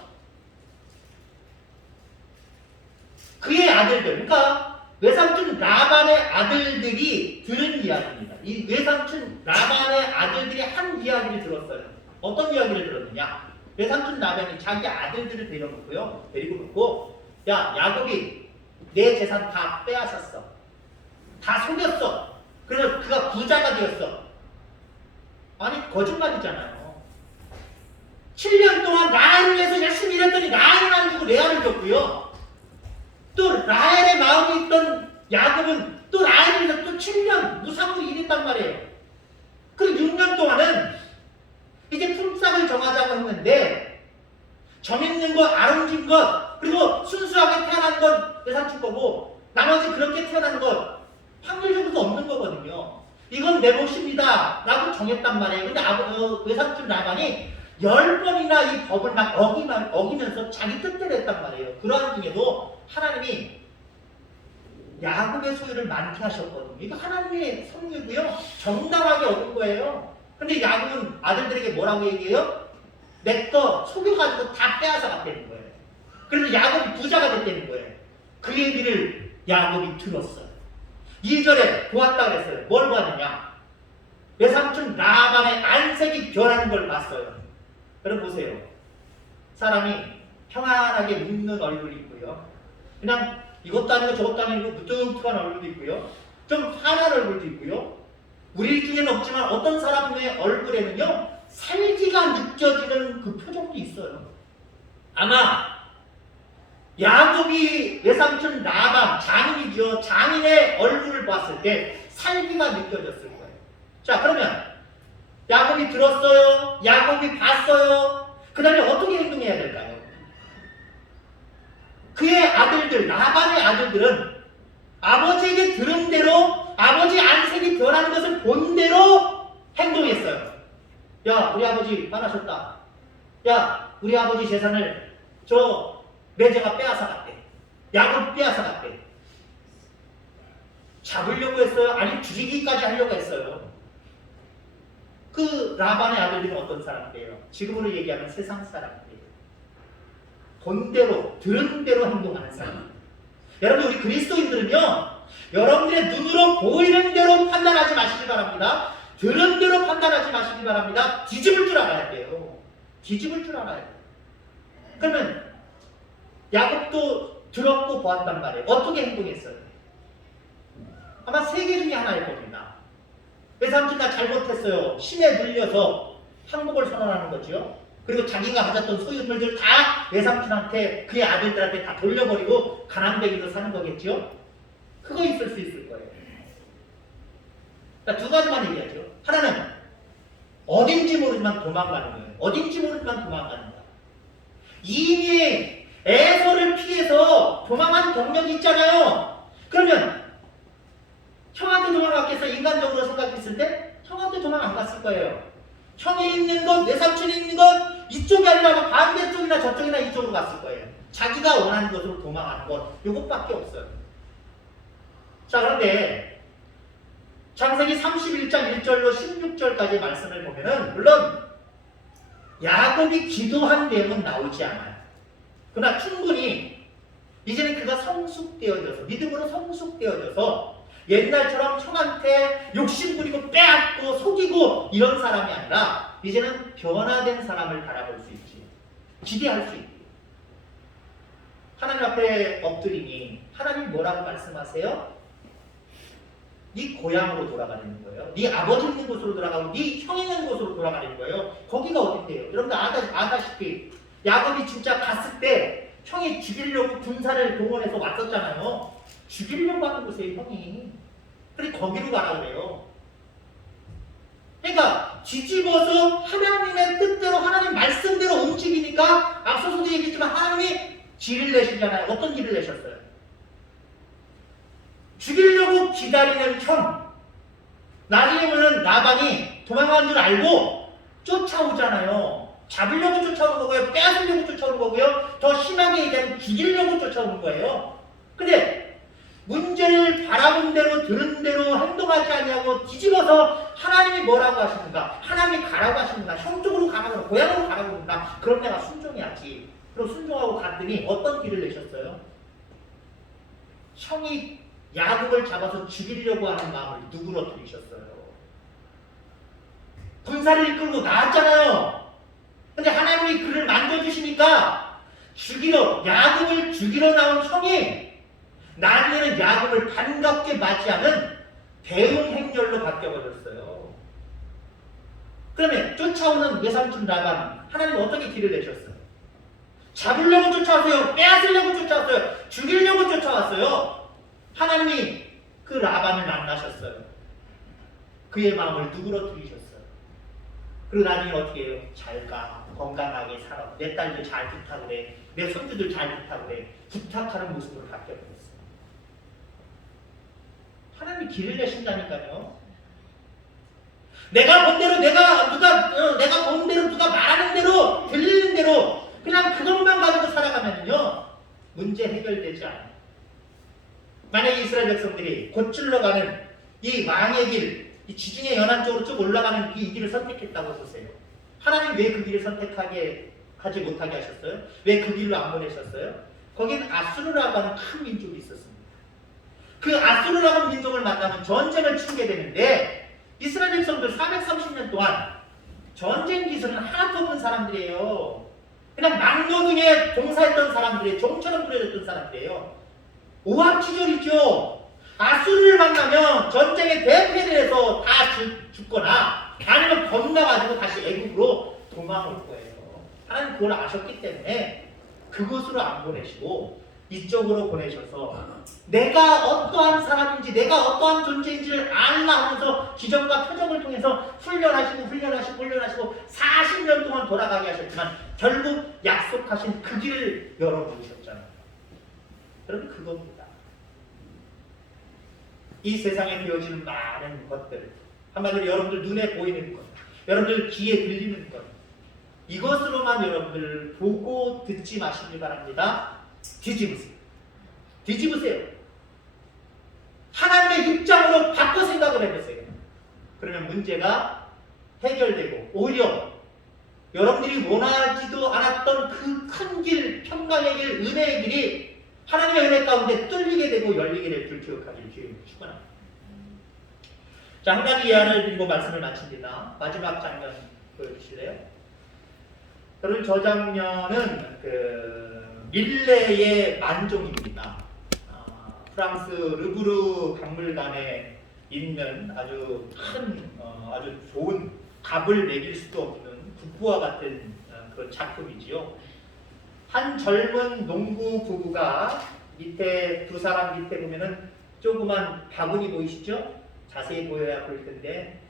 그의 아들들, 그러니까 외삼촌 라반의 아들들이 들은 이야기입니다. 이 외삼촌 라반의 아들들이 한 이야기를 들었어요. 어떤 이야기를 들었느냐? 외삼촌 라반이 자기 아들들을 데리고 놓고 야, 야곱이 내 재산 다 빼앗았어. 다 속였어. 그래서 그가 부자가 되었어. 아니, 거짓말이잖아요. 7년 동안 라헬을 위해서 열심히 일했더니 라헬은 안 주고 레아를 줬고요. 또 라헬의 마음이 있던 야곱은 또 라헬을 위해서 또 7년 무상으로 일했단 말이에요. 그리고 6년 동안은 이제 품삯을 정하자고 했는데 점 있는 것, 아름진 것, 그리고 순수하게 태어난 것 외삼촌 거고 나머지 그렇게 태어난 것 확률적으로 없는 거거든요. 이건 내 몫입니다 라고 정했단 말이에요. 근데 외삼촌 라반이 10번이나 이 법을 막 어기면서 자기 뜻대로 했단 말이에요. 그러한 중에도 하나님이 야곱의 소유를 많게 하셨거든요. 이거 하나님의 선물이고요. 정당하게 얻은 거예요. 근데 야곱은 아들들에게 뭐라고 얘기해요? 내 거 속여가지고 다 빼앗아 갔다는 거예요. 그래서 야곱이 부자가 됐다는 거예요. 그 얘기를 야곱이 들었어요. 2절에 보았다 그랬어요. 뭘 보았느냐? 외삼촌 라반의 안색이 변하는 걸 봤어요. 여러분 보세요. 사람이 평안하게 묻는 얼굴이 있고요. 그냥 이것도 아니고 저것도 아니고 무뚝뚝한 얼굴도 있고요. 좀 환한 얼굴도 있고요. 우리 중에는 없지만 어떤 사람의 얼굴에는요 살기가 느껴지는 그 표정도 있어요. 아마 야곱이 외삼촌 라반 장인이죠. 장인의 얼굴을 봤을 때 살기가 느껴졌을 거예요. 자, 그러면 야곱이 들었어요. 야곱이 봤어요. 그 다음에 어떻게 행동해야 될까요? 그의 아들들, 라반의 아들들은 아버지에게 들은 대로 아버지 안색이 변하는 것을 본 대로 행동했어요. 야, 우리 아버지 화나셨다. 야, 우리 아버지 재산을 저 매제가 빼앗아 갔대. 야곱이 빼앗아 갔대. 잡으려고 했어요? 아니, 죽이기까지 하려고 했어요. 그 라반의 아들들은 어떤 사람들이에요? 지금으로 얘기하면 세상 사람들이에요. 본 대로, 들은 대로 행동하는 사람. 여러분, 우리 그리스도인들은요, 여러분들의 눈으로 보이는 대로 판단하지 마시기 바랍니다. 들은 대로 판단하지 마시기 바랍니다. 뒤집을 줄 알아야 돼요. 뒤집을 줄 알아야 돼요. 그러면 야곱도 들었고 보았단 말이에요. 어떻게 행동했어요? 아마 세 개 중에 하나일 겁니다. 외삼촌 나 잘못했어요. 심에 눌려서 항복을 선언하는 거죠. 그리고 자기가 가졌던 소유물들 다 외삼촌한테 그의 아들들한테 다 돌려버리고 가난뱅이로 사는 거겠죠. 그거 있을 수 있을 거예요. 그러니까 두 가지만 얘기하죠. 하나는 어딘지 모르지만 도망가는 거예요. 어딘지 모르지만 도망가는 거예요. 이미 에서를 피해서 도망한 경력이 있잖아요. 그러면 형한테 도망갔겠어? 인간적으로 생각했을 때 형한테 도망 안 갔을 거예요. 형이 있는 것, 내 삼촌이 있는 것 이쪽이 아니라 반대쪽이나 저쪽이나 이쪽으로 갔을 거예요. 자기가 원하는 것으로 도망하는 것 이것밖에 없어요. 자, 그런데 창세기 31장 1절로 16절까지 말씀을 보면은 물론 야곱이 기도한 내용은 나오지 않아요. 그러나 충분히 이제는 그가 성숙되어져서 믿음으로 성숙되어져서 옛날처럼 형한테 욕심부리고 빼앗고 속이고 이런 사람이 아니라 이제는 변화된 사람을 바라볼 수 있지. 기대할 수 있지. 하나님 앞에 엎드리니 하나님 뭐라고 말씀하세요? 네 고향으로 돌아가는 거예요. 네 아버지 있는 곳으로 돌아가고 네 형 있는 곳으로 돌아가는 거예요. 거기가 어딘데요? 여러분들 아다시피 야곱이 진짜 갔을 때 형이 죽이려고 군사를 동원해서 왔었잖아요. 죽이려고 하는 곳이에요, 형이. 그래 거기로 가라 그래요. 그러니까 뒤집어서 하나님의 뜻대로 하나님 말씀대로 움직이니까 앞서서도 얘기했지만 하나님이 길을 내시잖아요. 어떤 길을 내셨어요? 죽이려고 기다리는 형. 나중에 보면 라반이 도망간 줄 알고 쫓아오잖아요. 잡으려고 쫓아오는 거고요. 빼앗으려고 쫓아오는 거고요. 더 심하게 얘기하면 죽이려고 쫓아오는 거예요. 근데 문제를 바라본 대로 들은 대로 행동하지 아니하고 뒤집어서 하나님이 뭐라고 하시는가? 하나님이 가라고 하시는가? 형 쪽으로 가라고 하는가? 고향으로 가라고 하는가? 그럼 내가 순종해야지. 그리고 순종하고 갔더니 어떤 길을 내셨어요? 형이 야곱을 잡아서 죽이려고 하는 마음을 누그러뜨리셨어요. 군사를 이끌고 나왔잖아요. 근데 하나님이 그를 만져주시니까 야곱을 죽이러 나온 형이 나중에는 야곱을 반갑게 맞이하는 대응 행렬로 바뀌어버렸어요. 그러면 쫓아오는 외삼촌 라반 하나님은 어떻게 길을 내셨어요? 잡으려고 쫓아왔어요? 빼앗으려고 쫓아왔어요? 죽이려고 쫓아왔어요? 하나님이 그 라반을 만나셨어요. 그의 마음을 누그러뜨리셨어요. 그리고 나중에 어떻게 해요? 잘 가, 건강하게 살아. 내 딸도 잘 부탁을 해. 내 손주들 잘 부탁을 해. 부탁하는 모습으로 바뀌어버렸어요. 하나님이 길을 내신다니까요. 내가 본 대로 내가 본 대로 누가 말하는 대로 들리는 대로 그냥 그것만 가지고 살아가면요 문제 해결되지 않아요. 만약에 이스라엘 백성들이 곧줄러 가는 이 왕의 길, 이 지중해 연안 쪽으로 쭉 올라가는 이 길을 선택했다고 보세요. 하나님 왜 그 길을 선택하게 하지 못하게 하셨어요? 왜 그 길로 안 보내셨어요? 거기는 아수르라고 하는 큰 민족이 있었습니다. 그 아수르라고 하는 민족을 만나면 전쟁을 치게 되는데 이스라엘 백성들 430년 동안 전쟁 기술은 하나도 없는 사람들이에요. 그냥 막노동에 종사했던 사람들이에요. 종처럼 부려졌던 사람들이에요. 오합지졸이죠. 아수르를 만나면 전쟁에 대패를 해서 다 죽거나 아니면 겁나가지고 다시 애국으로 도망올 거예요. 하나님 그걸 아셨기 때문에 그곳으로 안 보내시고 이쪽으로 보내셔서 내가 어떠한 사람인지 내가 어떠한 존재인지를 알라 하면서 기적과 표적을 통해서 훈련하시고 40년 동안 돌아가게 하셨지만 결국 약속하신 그 길을 열어놓으셨잖아요. 여러분 그겁니다. 이 세상에 되어지는 많은 것들, 한마디로 여러분들 눈에 보이는 것, 여러분들 귀에 들리는 것, 이것으로만 여러분들 보고 듣지 마시길 바랍니다. 뒤집으세요. 뒤집으세요. 하나님의 입장으로 바꿔 생각을 해보세요. 그러면 문제가 해결되고 오히려 여러분들이 원하지도 않았던 그 큰 길, 평강의 길, 은혜의 길이 하나님의 은혜 가운데 뚫리게 되고 열리게 될 줄 기억하기를 주님을 축원합니다. 자, 한 가지 예언을 드리고 말씀을 마칩니다. 마지막 장면 보여주실래요? 여러분, 저 장면은 밀레의 만종입니다. 프랑스 르브르 박물관에 있는 아주 큰, 아주 좋은 값을 매길 수도 없는 국부와 같은 그런 작품이지요. 한 젊은 농부 부부가 밑에 두 사람 밑에 보면은 조그만 바구니 보이시죠? 자세히 보여야 보일 텐데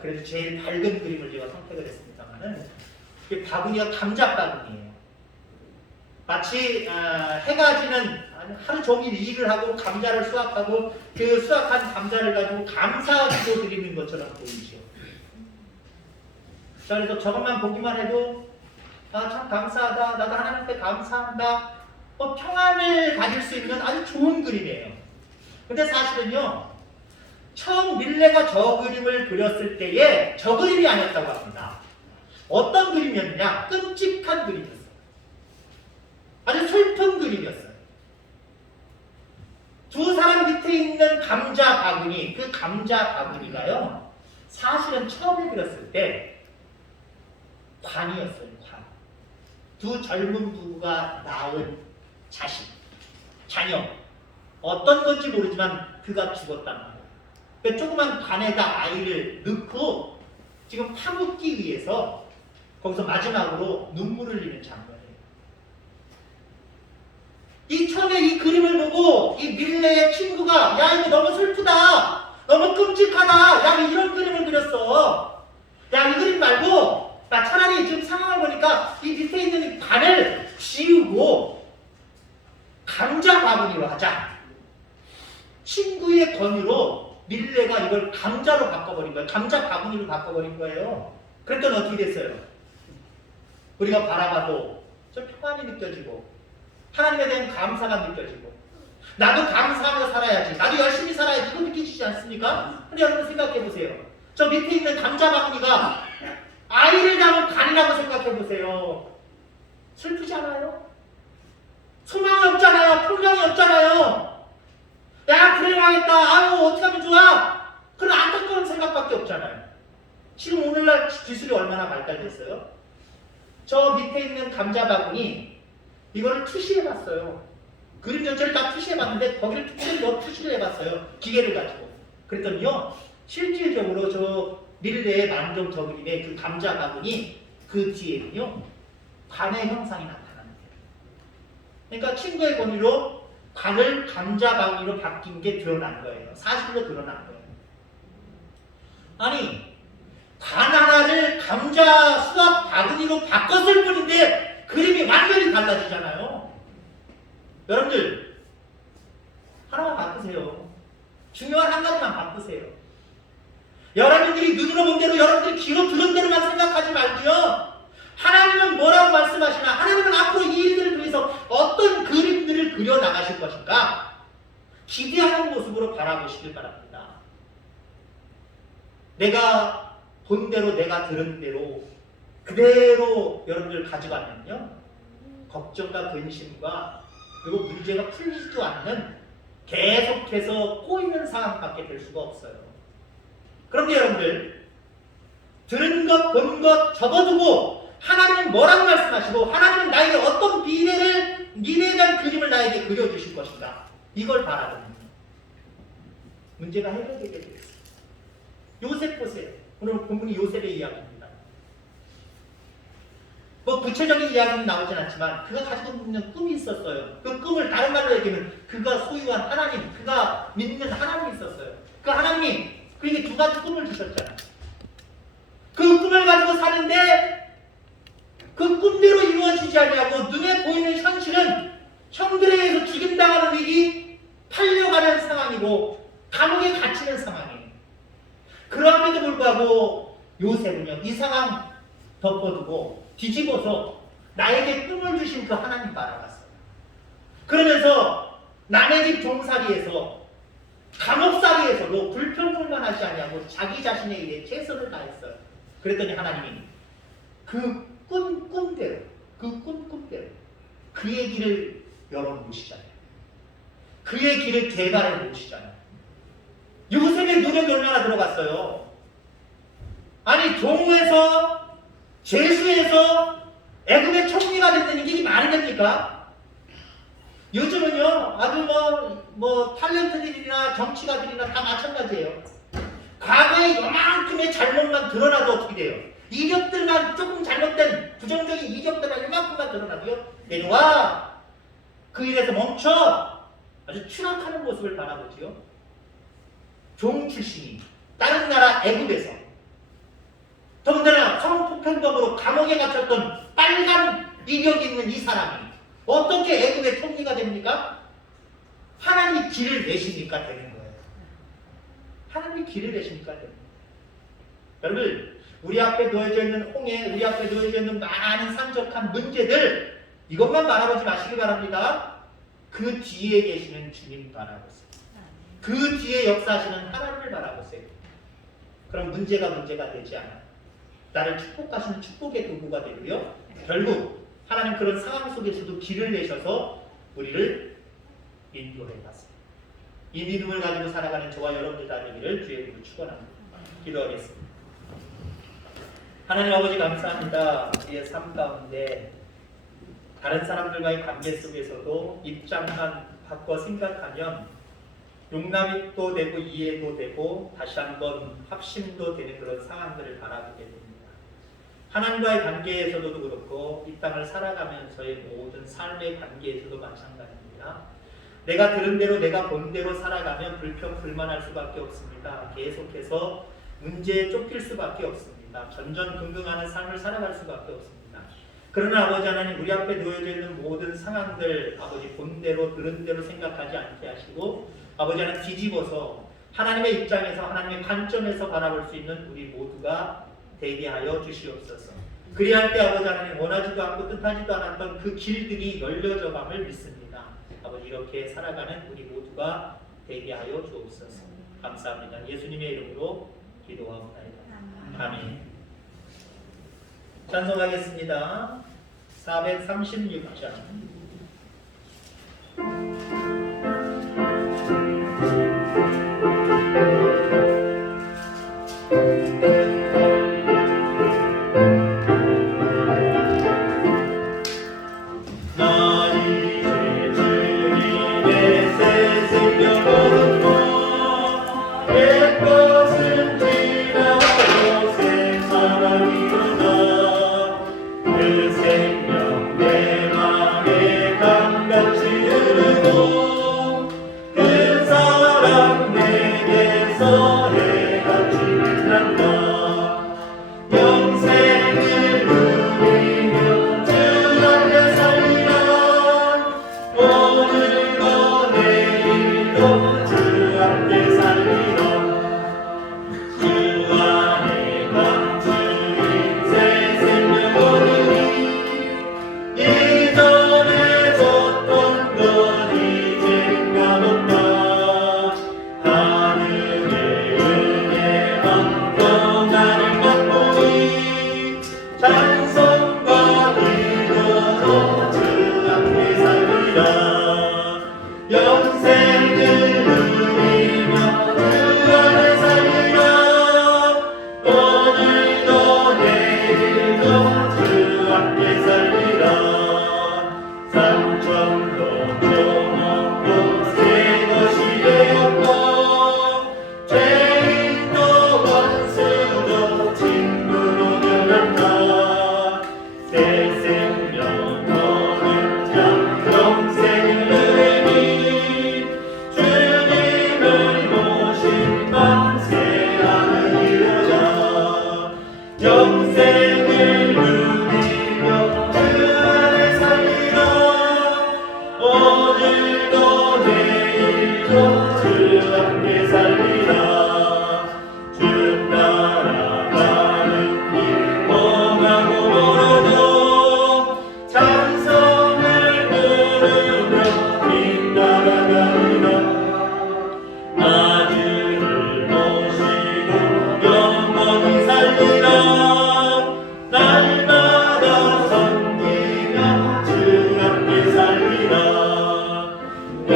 그래도 제일 밝은 그림을 제가 선택을 했습니다만은 이 바구니가 감자 바구니예요. 마치 해가 지는 하루 종일 일을 하고 감자를 수확하고 그 수확한 감자를 가지고 감사기도 드리는 것처럼 보이죠. 자, 그래서 저것만 보기만 해도 참 감사하다, 나도 하나님께 감사한다, 평안을 가질 수 있는 아주 좋은 그림이에요. 근데 사실은요, 처음 밀레가 저 그림을 그렸을 때에 저 그림이 아니었다고 합니다. 어떤 그림이었느냐? 끔찍한 그림이었어요. 아주 슬픈 그림이었어요. 두 사람 밑에 있는 감자 바구니, 그 감자 바구니가요, 사실은 처음에 그렸을 때 관이었어요, 관. 두 젊은 부부가 낳은 자식, 자녀. 어떤 건지 모르지만 그가 죽었단 말이에요. 그 조그만 관에다 아이를 넣고 지금 파묻기 위해서 거기서 마지막으로 눈물을 흘리는 장면이에요. 이 처음에 이 그림을 보고 이 밀레의 친구가 야, 이거 너무 슬프다, 너무 끔찍하다, 야, 이런 그림을 그렸어, 야, 이 그림 말고 나 차라리 지금 상황을 보니까 이 밑에 있는 이 관을 지우고 감자 바구니로 하자. 친구의 권유로 밀레가 이걸 감자로 바꿔버린 거예요. 감자 바구니로 바꿔버린 거예요. 그랬더니 어떻게 됐어요? 우리가 바라봐도 좀 평안이 느껴지고 하나님에 대한 감사가 느껴지고 나도 감사하며 살아야지, 나도 열심히 살아야지, 이거 느끼시지 않습니까? 근데 여러분 생각해 보세요. 저 밑에 있는 감자 바구니가 아이를 낳은 간이라고 생각해 보세요. 슬프지 않아요? 소망이 없잖아요. 풍경이 없잖아요. 야, 불행하겠다. 아유, 어떻게 하면 좋아? 그런 안타까운 생각밖에 없잖아요. 지금 오늘날 기술이 얼마나 발달됐어요? 저 밑에 있는 감자 바구니, 이거를 투시해봤어요. 그림 전체를 다 투시해봤는데 거기를 특별히 투시를 해봤어요. 기계를 가지고. 그랬더니요, 실질적으로 저 밀레의 만종 저 그림의 그 감자 바구니 그 뒤에는요, 관의 형상이 나타나는 거예요. 그러니까 친구의 권유로 관을 감자 바구니로 바뀐 게 드러난 거예요. 사실로 드러난 거예요. 아니, 관 하나를 감자 수확 바구니로 바꿨을 뿐인데 그림이 완전히 달라지잖아요. 여러분들, 하나만 바꾸세요. 중요한 한 가지만 바꾸세요. 여러분들이 눈으로 본 대로, 여러분들이 귀로 들은 대로만 생각하지 말고요, 하나님은 뭐라고 말씀하시나, 하나님은 앞으로 이 일들을 통해서 어떤 그림들을 그려나가실 것인가 기대하는 모습으로 바라보시길 바랍니다. 내가 본 대로, 내가 들은 대로 그대로 여러분들 가져가면요, 걱정과 근심과 그리고 문제가 풀리지도 않는 계속해서 꼬이는 상황밖에 될 수가 없어요. 그런데 여러분들, 들은 것, 본 것 접어두고 하나님은 뭐라고 말씀하시고 하나님은 나에게 어떤 미래에 대한 그림을 나에게 그려주실 것인가, 이걸 바라보면 문제가 해결되게 되겠습니다. 요셉 보세요. 오늘 본문이 요셉의 이야기입니다. 뭐 구체적인 이야기는 나오진 않지만 그가 가지고 있는 꿈이 있었어요. 그 꿈을 다른 말로 얘기하면 그가 소유한 하나님, 그가 믿는 하나님이 있었어요. 그 하나님이 그에게 두 가지 꿈을 주셨잖아요. 그 꿈을 가지고 사는데 그 꿈대로 이루어지지 않냐고 눈에 보이는 현실은 형들에 의해서 죽임당하는 위기, 팔려가는 상황이고 감옥에 갇히는 상황이에요. 그럼에도 불구하고 요셉은요, 이 상황 덮어두고 뒤집어서 나에게 꿈을 주신 그 하나님 바라봤어요. 그러면서 남의 집 종살이에서, 감옥살이에서도 불평불만하지 않냐고 자기 자신의 일에 최선을 다했어요. 그랬더니 하나님이 그 꿈대로, 그 꿈대로 그의 길을 열어놓으시잖아요. 그의 길을 개발해 놓으시잖아요. 요셉의 노력이 얼마나 들어갔어요. 아니 종에서 죄수에서 애굽의 총리가 됐다는 게 말이 됩니까? 요즘은요 아주 뭐 탤런트들이나 정치가들이나 다 마찬가지예요. 과거에 요만큼의 잘못만 드러나도 어떻게 돼요? 이력들만 조금 잘못된 부정적인 이력들만 요만큼만 드러나도요 내려와 그 일에서 멈춰 아주 추락하는 모습을 바라보지요. 종 출신이 다른 나라 애굽에서 더군다나 성폭행범으로 감옥에 갇혔던 빨간 이력이 있는 이 사람이 어떻게 애굽의 총리가 됩니까? 하나님이 길을 내시니까 되는 거예요. 하나님이 길을 내시니까 됩니다. 여러분 우리 앞에 놓여져 있는 홍해, 우리 앞에 놓여져 있는 많은 산적한 문제들 이것만 바라보지 마시기 바랍니다. 그 뒤에 계시는 주님 바라보세요. 그 뒤에 역사하시는 하나님을 바라보세요. 그럼 문제가 되지 않아요. 나를 축복하시는 축복의 도구가 되고요. 결국 하나님 그런 상황 속에서도 길을 내셔서 우리를 인도해 가세요. 이 믿음을 가지고 살아가는 저와 여러분들 다 되기를 주의 이름으로 축원합니다. 기도하겠습니다. 하나님 아버지 감사합니다. 우리의 삶 가운데 다른 사람들과의 관계 속에서도 입장만 바꿔 생각하면 용납도 되고 이해도 되고 다시 한번 합심도 되는 그런 상황들을 바라보게 됩니다. 하나님과의 관계에서도 그렇고 이 땅을 살아가면서의 모든 삶의 관계에서도 마찬가지입니다. 내가 들은 대로 내가 본 대로 살아가면 불평불만할 수밖에 없습니다. 계속해서 문제에 쫓길 수밖에 없습니다. 전전긍긍하는 삶을 살아갈 수밖에 없습니다. 그러나 아버지 하나님 우리 앞에 놓여져 있는 모든 상황들 아버지 본 대로 들은 대로 생각하지 않게 하시고 아버지 하나님 뒤집어서 하나님의 입장에서 하나님의 관점에서 바라볼 수 있는 우리 모두가 되게 하여 주시옵소서. 그리할 때 아버지 하나님 원하지도 않고 뜻하지도 않았던 그 길들이 열려져 감을 믿습니다. 아버지 이렇게 살아가는 우리 모두가 되게 하여 주옵소서. 감사합니다. 예수님의 이름으로 기도하옵나이다. 아멘. 찬송하겠습니다. 436장.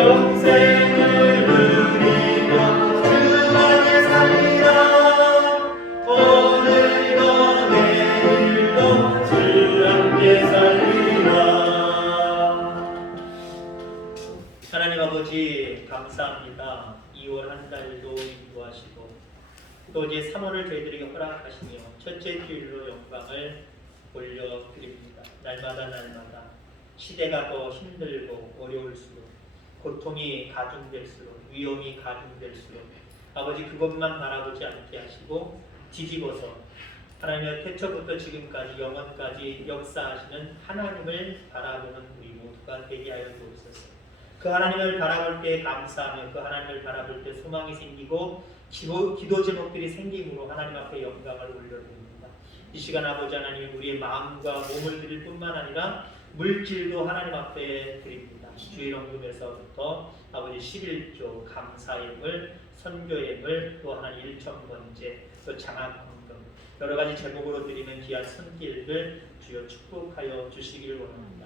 영생 아버지 감사합니다. 2월 한 달도 인도하시고 또 이제 3월을 저희들에게 허락하시며 첫째 주일로 영광을 올려드립니다. 날마다 시대가 더 힘들고 어려울수록 고통이 가중될수록 위험이 가중될수록 아버지 그것만 바라보지 않게 하시고 뒤집어서 하나님의 태초부터 지금까지 영원까지 역사하시는 하나님을 바라보는 우리 모두가 되게 하여 주옵소서. 그 하나님을 바라볼 때 감사하며 그 하나님을 바라볼 때 소망이 생기고 기도 제목들이 생김으로 하나님 앞에 영광을 올려드립니다. 이 시간 아버지 하나님 우리의 마음과 몸을 드릴 뿐만 아니라 물질도 하나님 앞에 드립니다. 주일 헌금에서부터 아버지 11조 감사예물, 선교예물, 또 하나님 1천번째, 또 장학헌금 여러 가지 제목으로 드리는 귀한 손길들 주여 축복하여 주시기를 원합니다.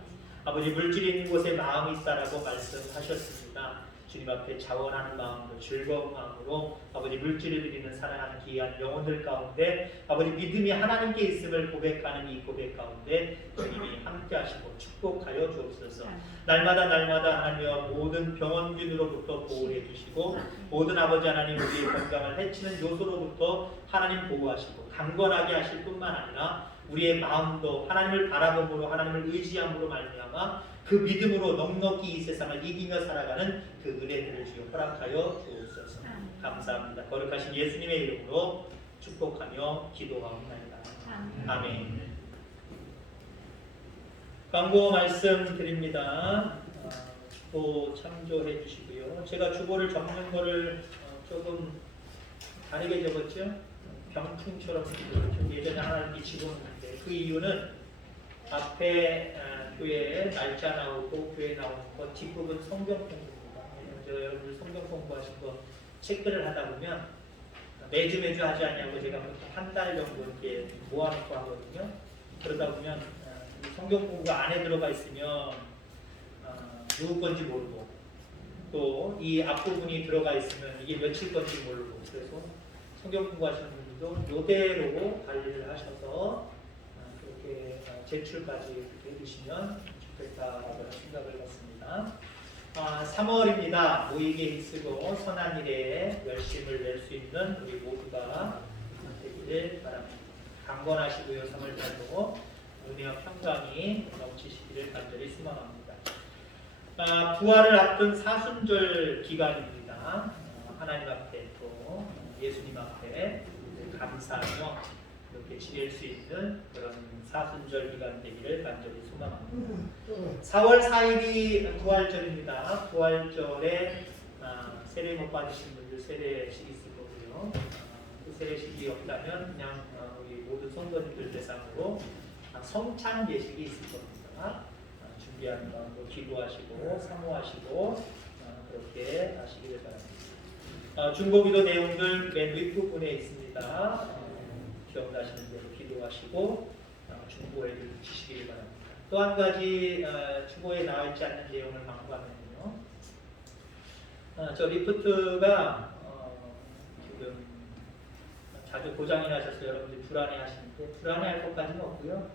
아버지 물질이 있는 곳에 마음이 있다라고 말씀하셨습니다. 주님 앞에 자원하는 마음으로 즐거운 마음으로 아버지 물질을 드리는 사랑하는 귀한 영혼들 가운데 아버지 믿음이 하나님께 있음을 고백하는 이 고백 가운데 주님이 함께 하시고 축복하여 주옵소서. 날마다 하나님과 모든 병원균으로부터 보호해 주시고 모든 아버지 하나님 우리의 건강을 해치는 요소로부터 하나님 보호하시고 강건하게 하실 뿐만 아니라 우리의 마음도 하나님을 바라봄으로 하나님을 의지함으로 말미암아 그 믿음으로 넉넉히 이 세상을 이기며 살아가는 그 은혜들을 주여 허락하여 주옵소서. 감사합니다. 거룩하신 예수님의 이름으로 축복하며 기도하옵나이다. 아멘. 광고 말씀드립니다. 주보 참조해 주시고요. 제가 주보를 적는 거를 조금 다르게 적었죠. 병풍처럼 좀 예전에 하나 비치고 있는데 그 이유는 앞에 교회 날짜 나오고 교회 나오는 거 뒷부분 성경 공부입니다. 제가 여러분들 성경 공부하신 거 체크를 하다 보면 매주 하지 않냐고 제가 한 달 정도 이렇게 모아놓고 하거든요. 그러다 보면 성경 공부가 안에 들어가 있으면 누구 건지 모르고 또 이 앞부분이 들어가 있으면 이게 며칠 건지 모르고 그래서 성경 공부하시는 분들도 이대로 관리를 하셔서 그렇게 제출까지 이렇게 해주시면 좋겠다라는 생각을 갖습니다. 3월입니다. 모이게 힘쓰고 선한 일에 열심을 낼 수 있는 우리 모두가 되기를 바랍니다. 강건하시고요. 3월달도 은혜와 평강이 넘치시기를 간절히 소망합니다. 부활을 앞둔 사순절 기간입니다. 하나님 앞에 또 예수님 앞에 감사하며 이렇게 지낼 수 있는 그런 사순절 기간 되기를 간절히 소망합니다. 4월 4일이 부활절입니다. 부활절에 세례 못 받으신 분들 세례식이 있을 거고요. 그 세례식이 없다면 그냥 우리 모든 성도님들 대상으로 성찬 예식이 있을 겁니다. 준비하는 마음으로 기도하시고 사모하시고 그렇게 하시기를 바랍니다. 중보기도 내용들 맨 윗부분에 있습니다. 기억나시는 대로 기도하시고 중보에 주시기를 바랍니다. 또 한 가지 중보에 나와 있지 않는 내용을 강구하면요. 저 리프트가 지금 자주 고장이 나셔서 여러분들이 불안해하시는데 불안해할 것까지는 없고요.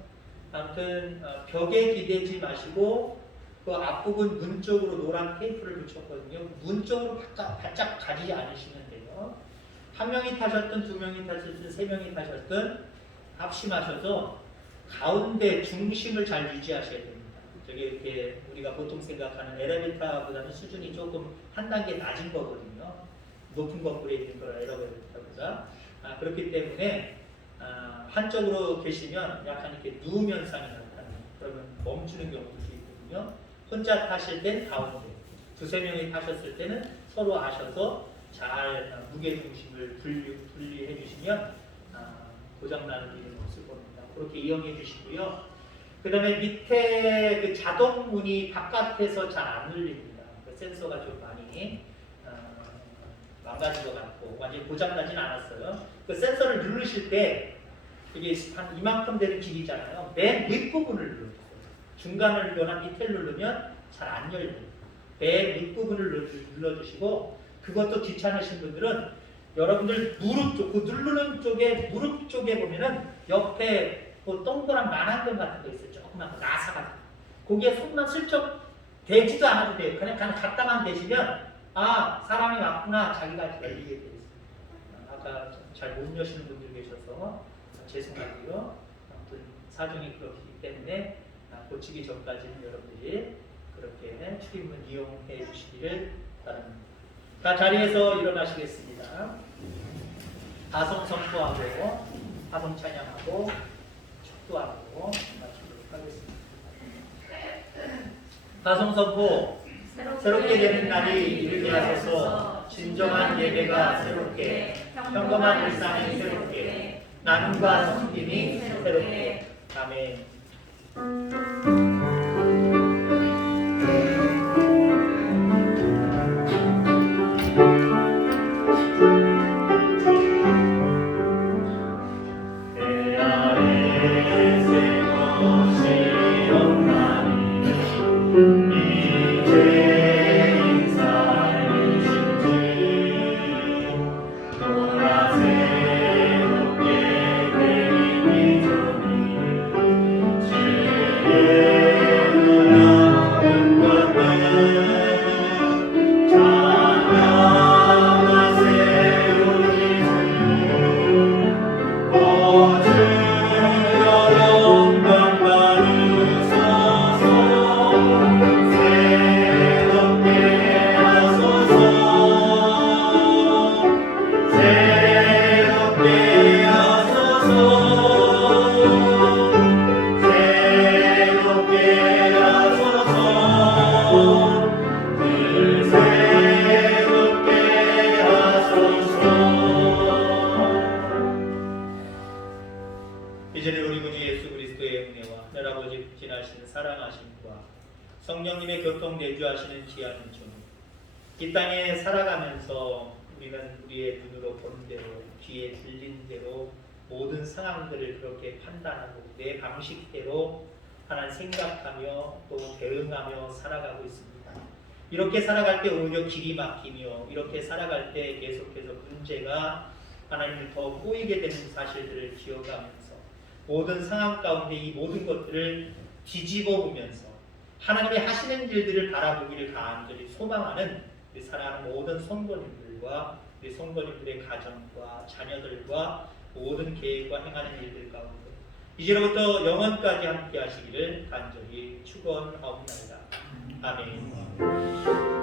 아무튼 벽에 기대지 마시고 그 앞부분 문 쪽으로 노란 테이프를 붙였거든요. 문 쪽으로 바짝 가지 않으시면 돼요. 한 명이 타셨든 두 명이 타셨든 세 명이 타셨든 합심하셔서 가운데 중심을 잘 유지하셔야 됩니다. 저게 이렇게 우리가 보통 생각하는 엘리베이터보다는 수준이 조금 한 단계 낮은 거거든요. 높은 건물에 있는 거라 엘리베이터보다. 그렇기 때문에 한쪽으로 계시면 약간 이렇게 누움 현상이 나타나요. 그러면 멈추는 경우도 있거든요. 혼자 타실 땐 가운데, 두세 명이 타셨을 때는 서로 아셔서 잘 무게 중심을 분리해 주시면 고장나는 일은 없을 겁니다. 그렇게 이용해 주시고요. 그 다음에 밑에 그 자동 문이 바깥에서 잘 안 눌립니다. 그 센서가 좀 많이 망가진 것 같고 완전히 고장나진 않았어요. 그 센서를 누르실 때 이게 한 이만큼 되는 길이잖아요. 맨 윗부분을 눌러주세요. 중간을 누르거나 밑을 누르면 잘 안 열려요. 맨 윗부분을 눌러주시고 그것도 귀찮으신 분들은 여러분들 무릎 쪽, 그 누르는 쪽에 무릎 쪽에 보면은 옆에 뭐 동그란 만화경 같은 거 있어요. 조그만 나사 같은 거. 거기에 손만 슬쩍 되지도 않아도 돼요. 그냥 갖다만 대시면 아 사람이 왔구나 자기가 열리게 돼 있어요. 아까 잘 못 여시는 분들 계셔서 죄송하고요. 아무튼 사정이 그렇기 때문에 고치기 전까지는 여러분들이 그렇게 출입문 이용해 주시기를 바랍니다. 자 자리에서 일어나시겠습니다. 다성 선포하고 다성 찬양하고 축도하고 마치도록 하겠습니다. 다성 선포 새롭게 되는 날이 이르게 하소서. 진정한 예배가 새롭게 평범한 일상이 새롭게 나눔과 섬김이 새롭게 아멘. 이제는 우리 구주 예수 그리스도의 은혜와 하늘 아버지 진하신 사랑하심과 성령님의 교통 내주하시는 지하는 중 이 땅에 살아가면서 우리는 우리의 눈으로 보는 대로 귀에 들린 대로 모든 상황들을 그렇게 판단하고 내 방식대로 하나님 생각하며 또 대응하며 살아가고 있습니다. 이렇게 살아갈 때 오히려 길이 막히며 이렇게 살아갈 때 계속해서 문제가 하나님을 더 꼬이게 되는 사실들을 기억하면서 모든 상황 가운데 이 모든 것들을 뒤집어 보면서 하나님이 하시는 일들을 바라보기를 간절히 소망하는 우리 사랑하는 모든 성도님들과 우리 성도님들의 가정과 자녀들과 모든 계획과 행하는 일들 가운데 이제로부터 영원까지 함께 하시기를 간절히 축원하옵나이다. 아멘.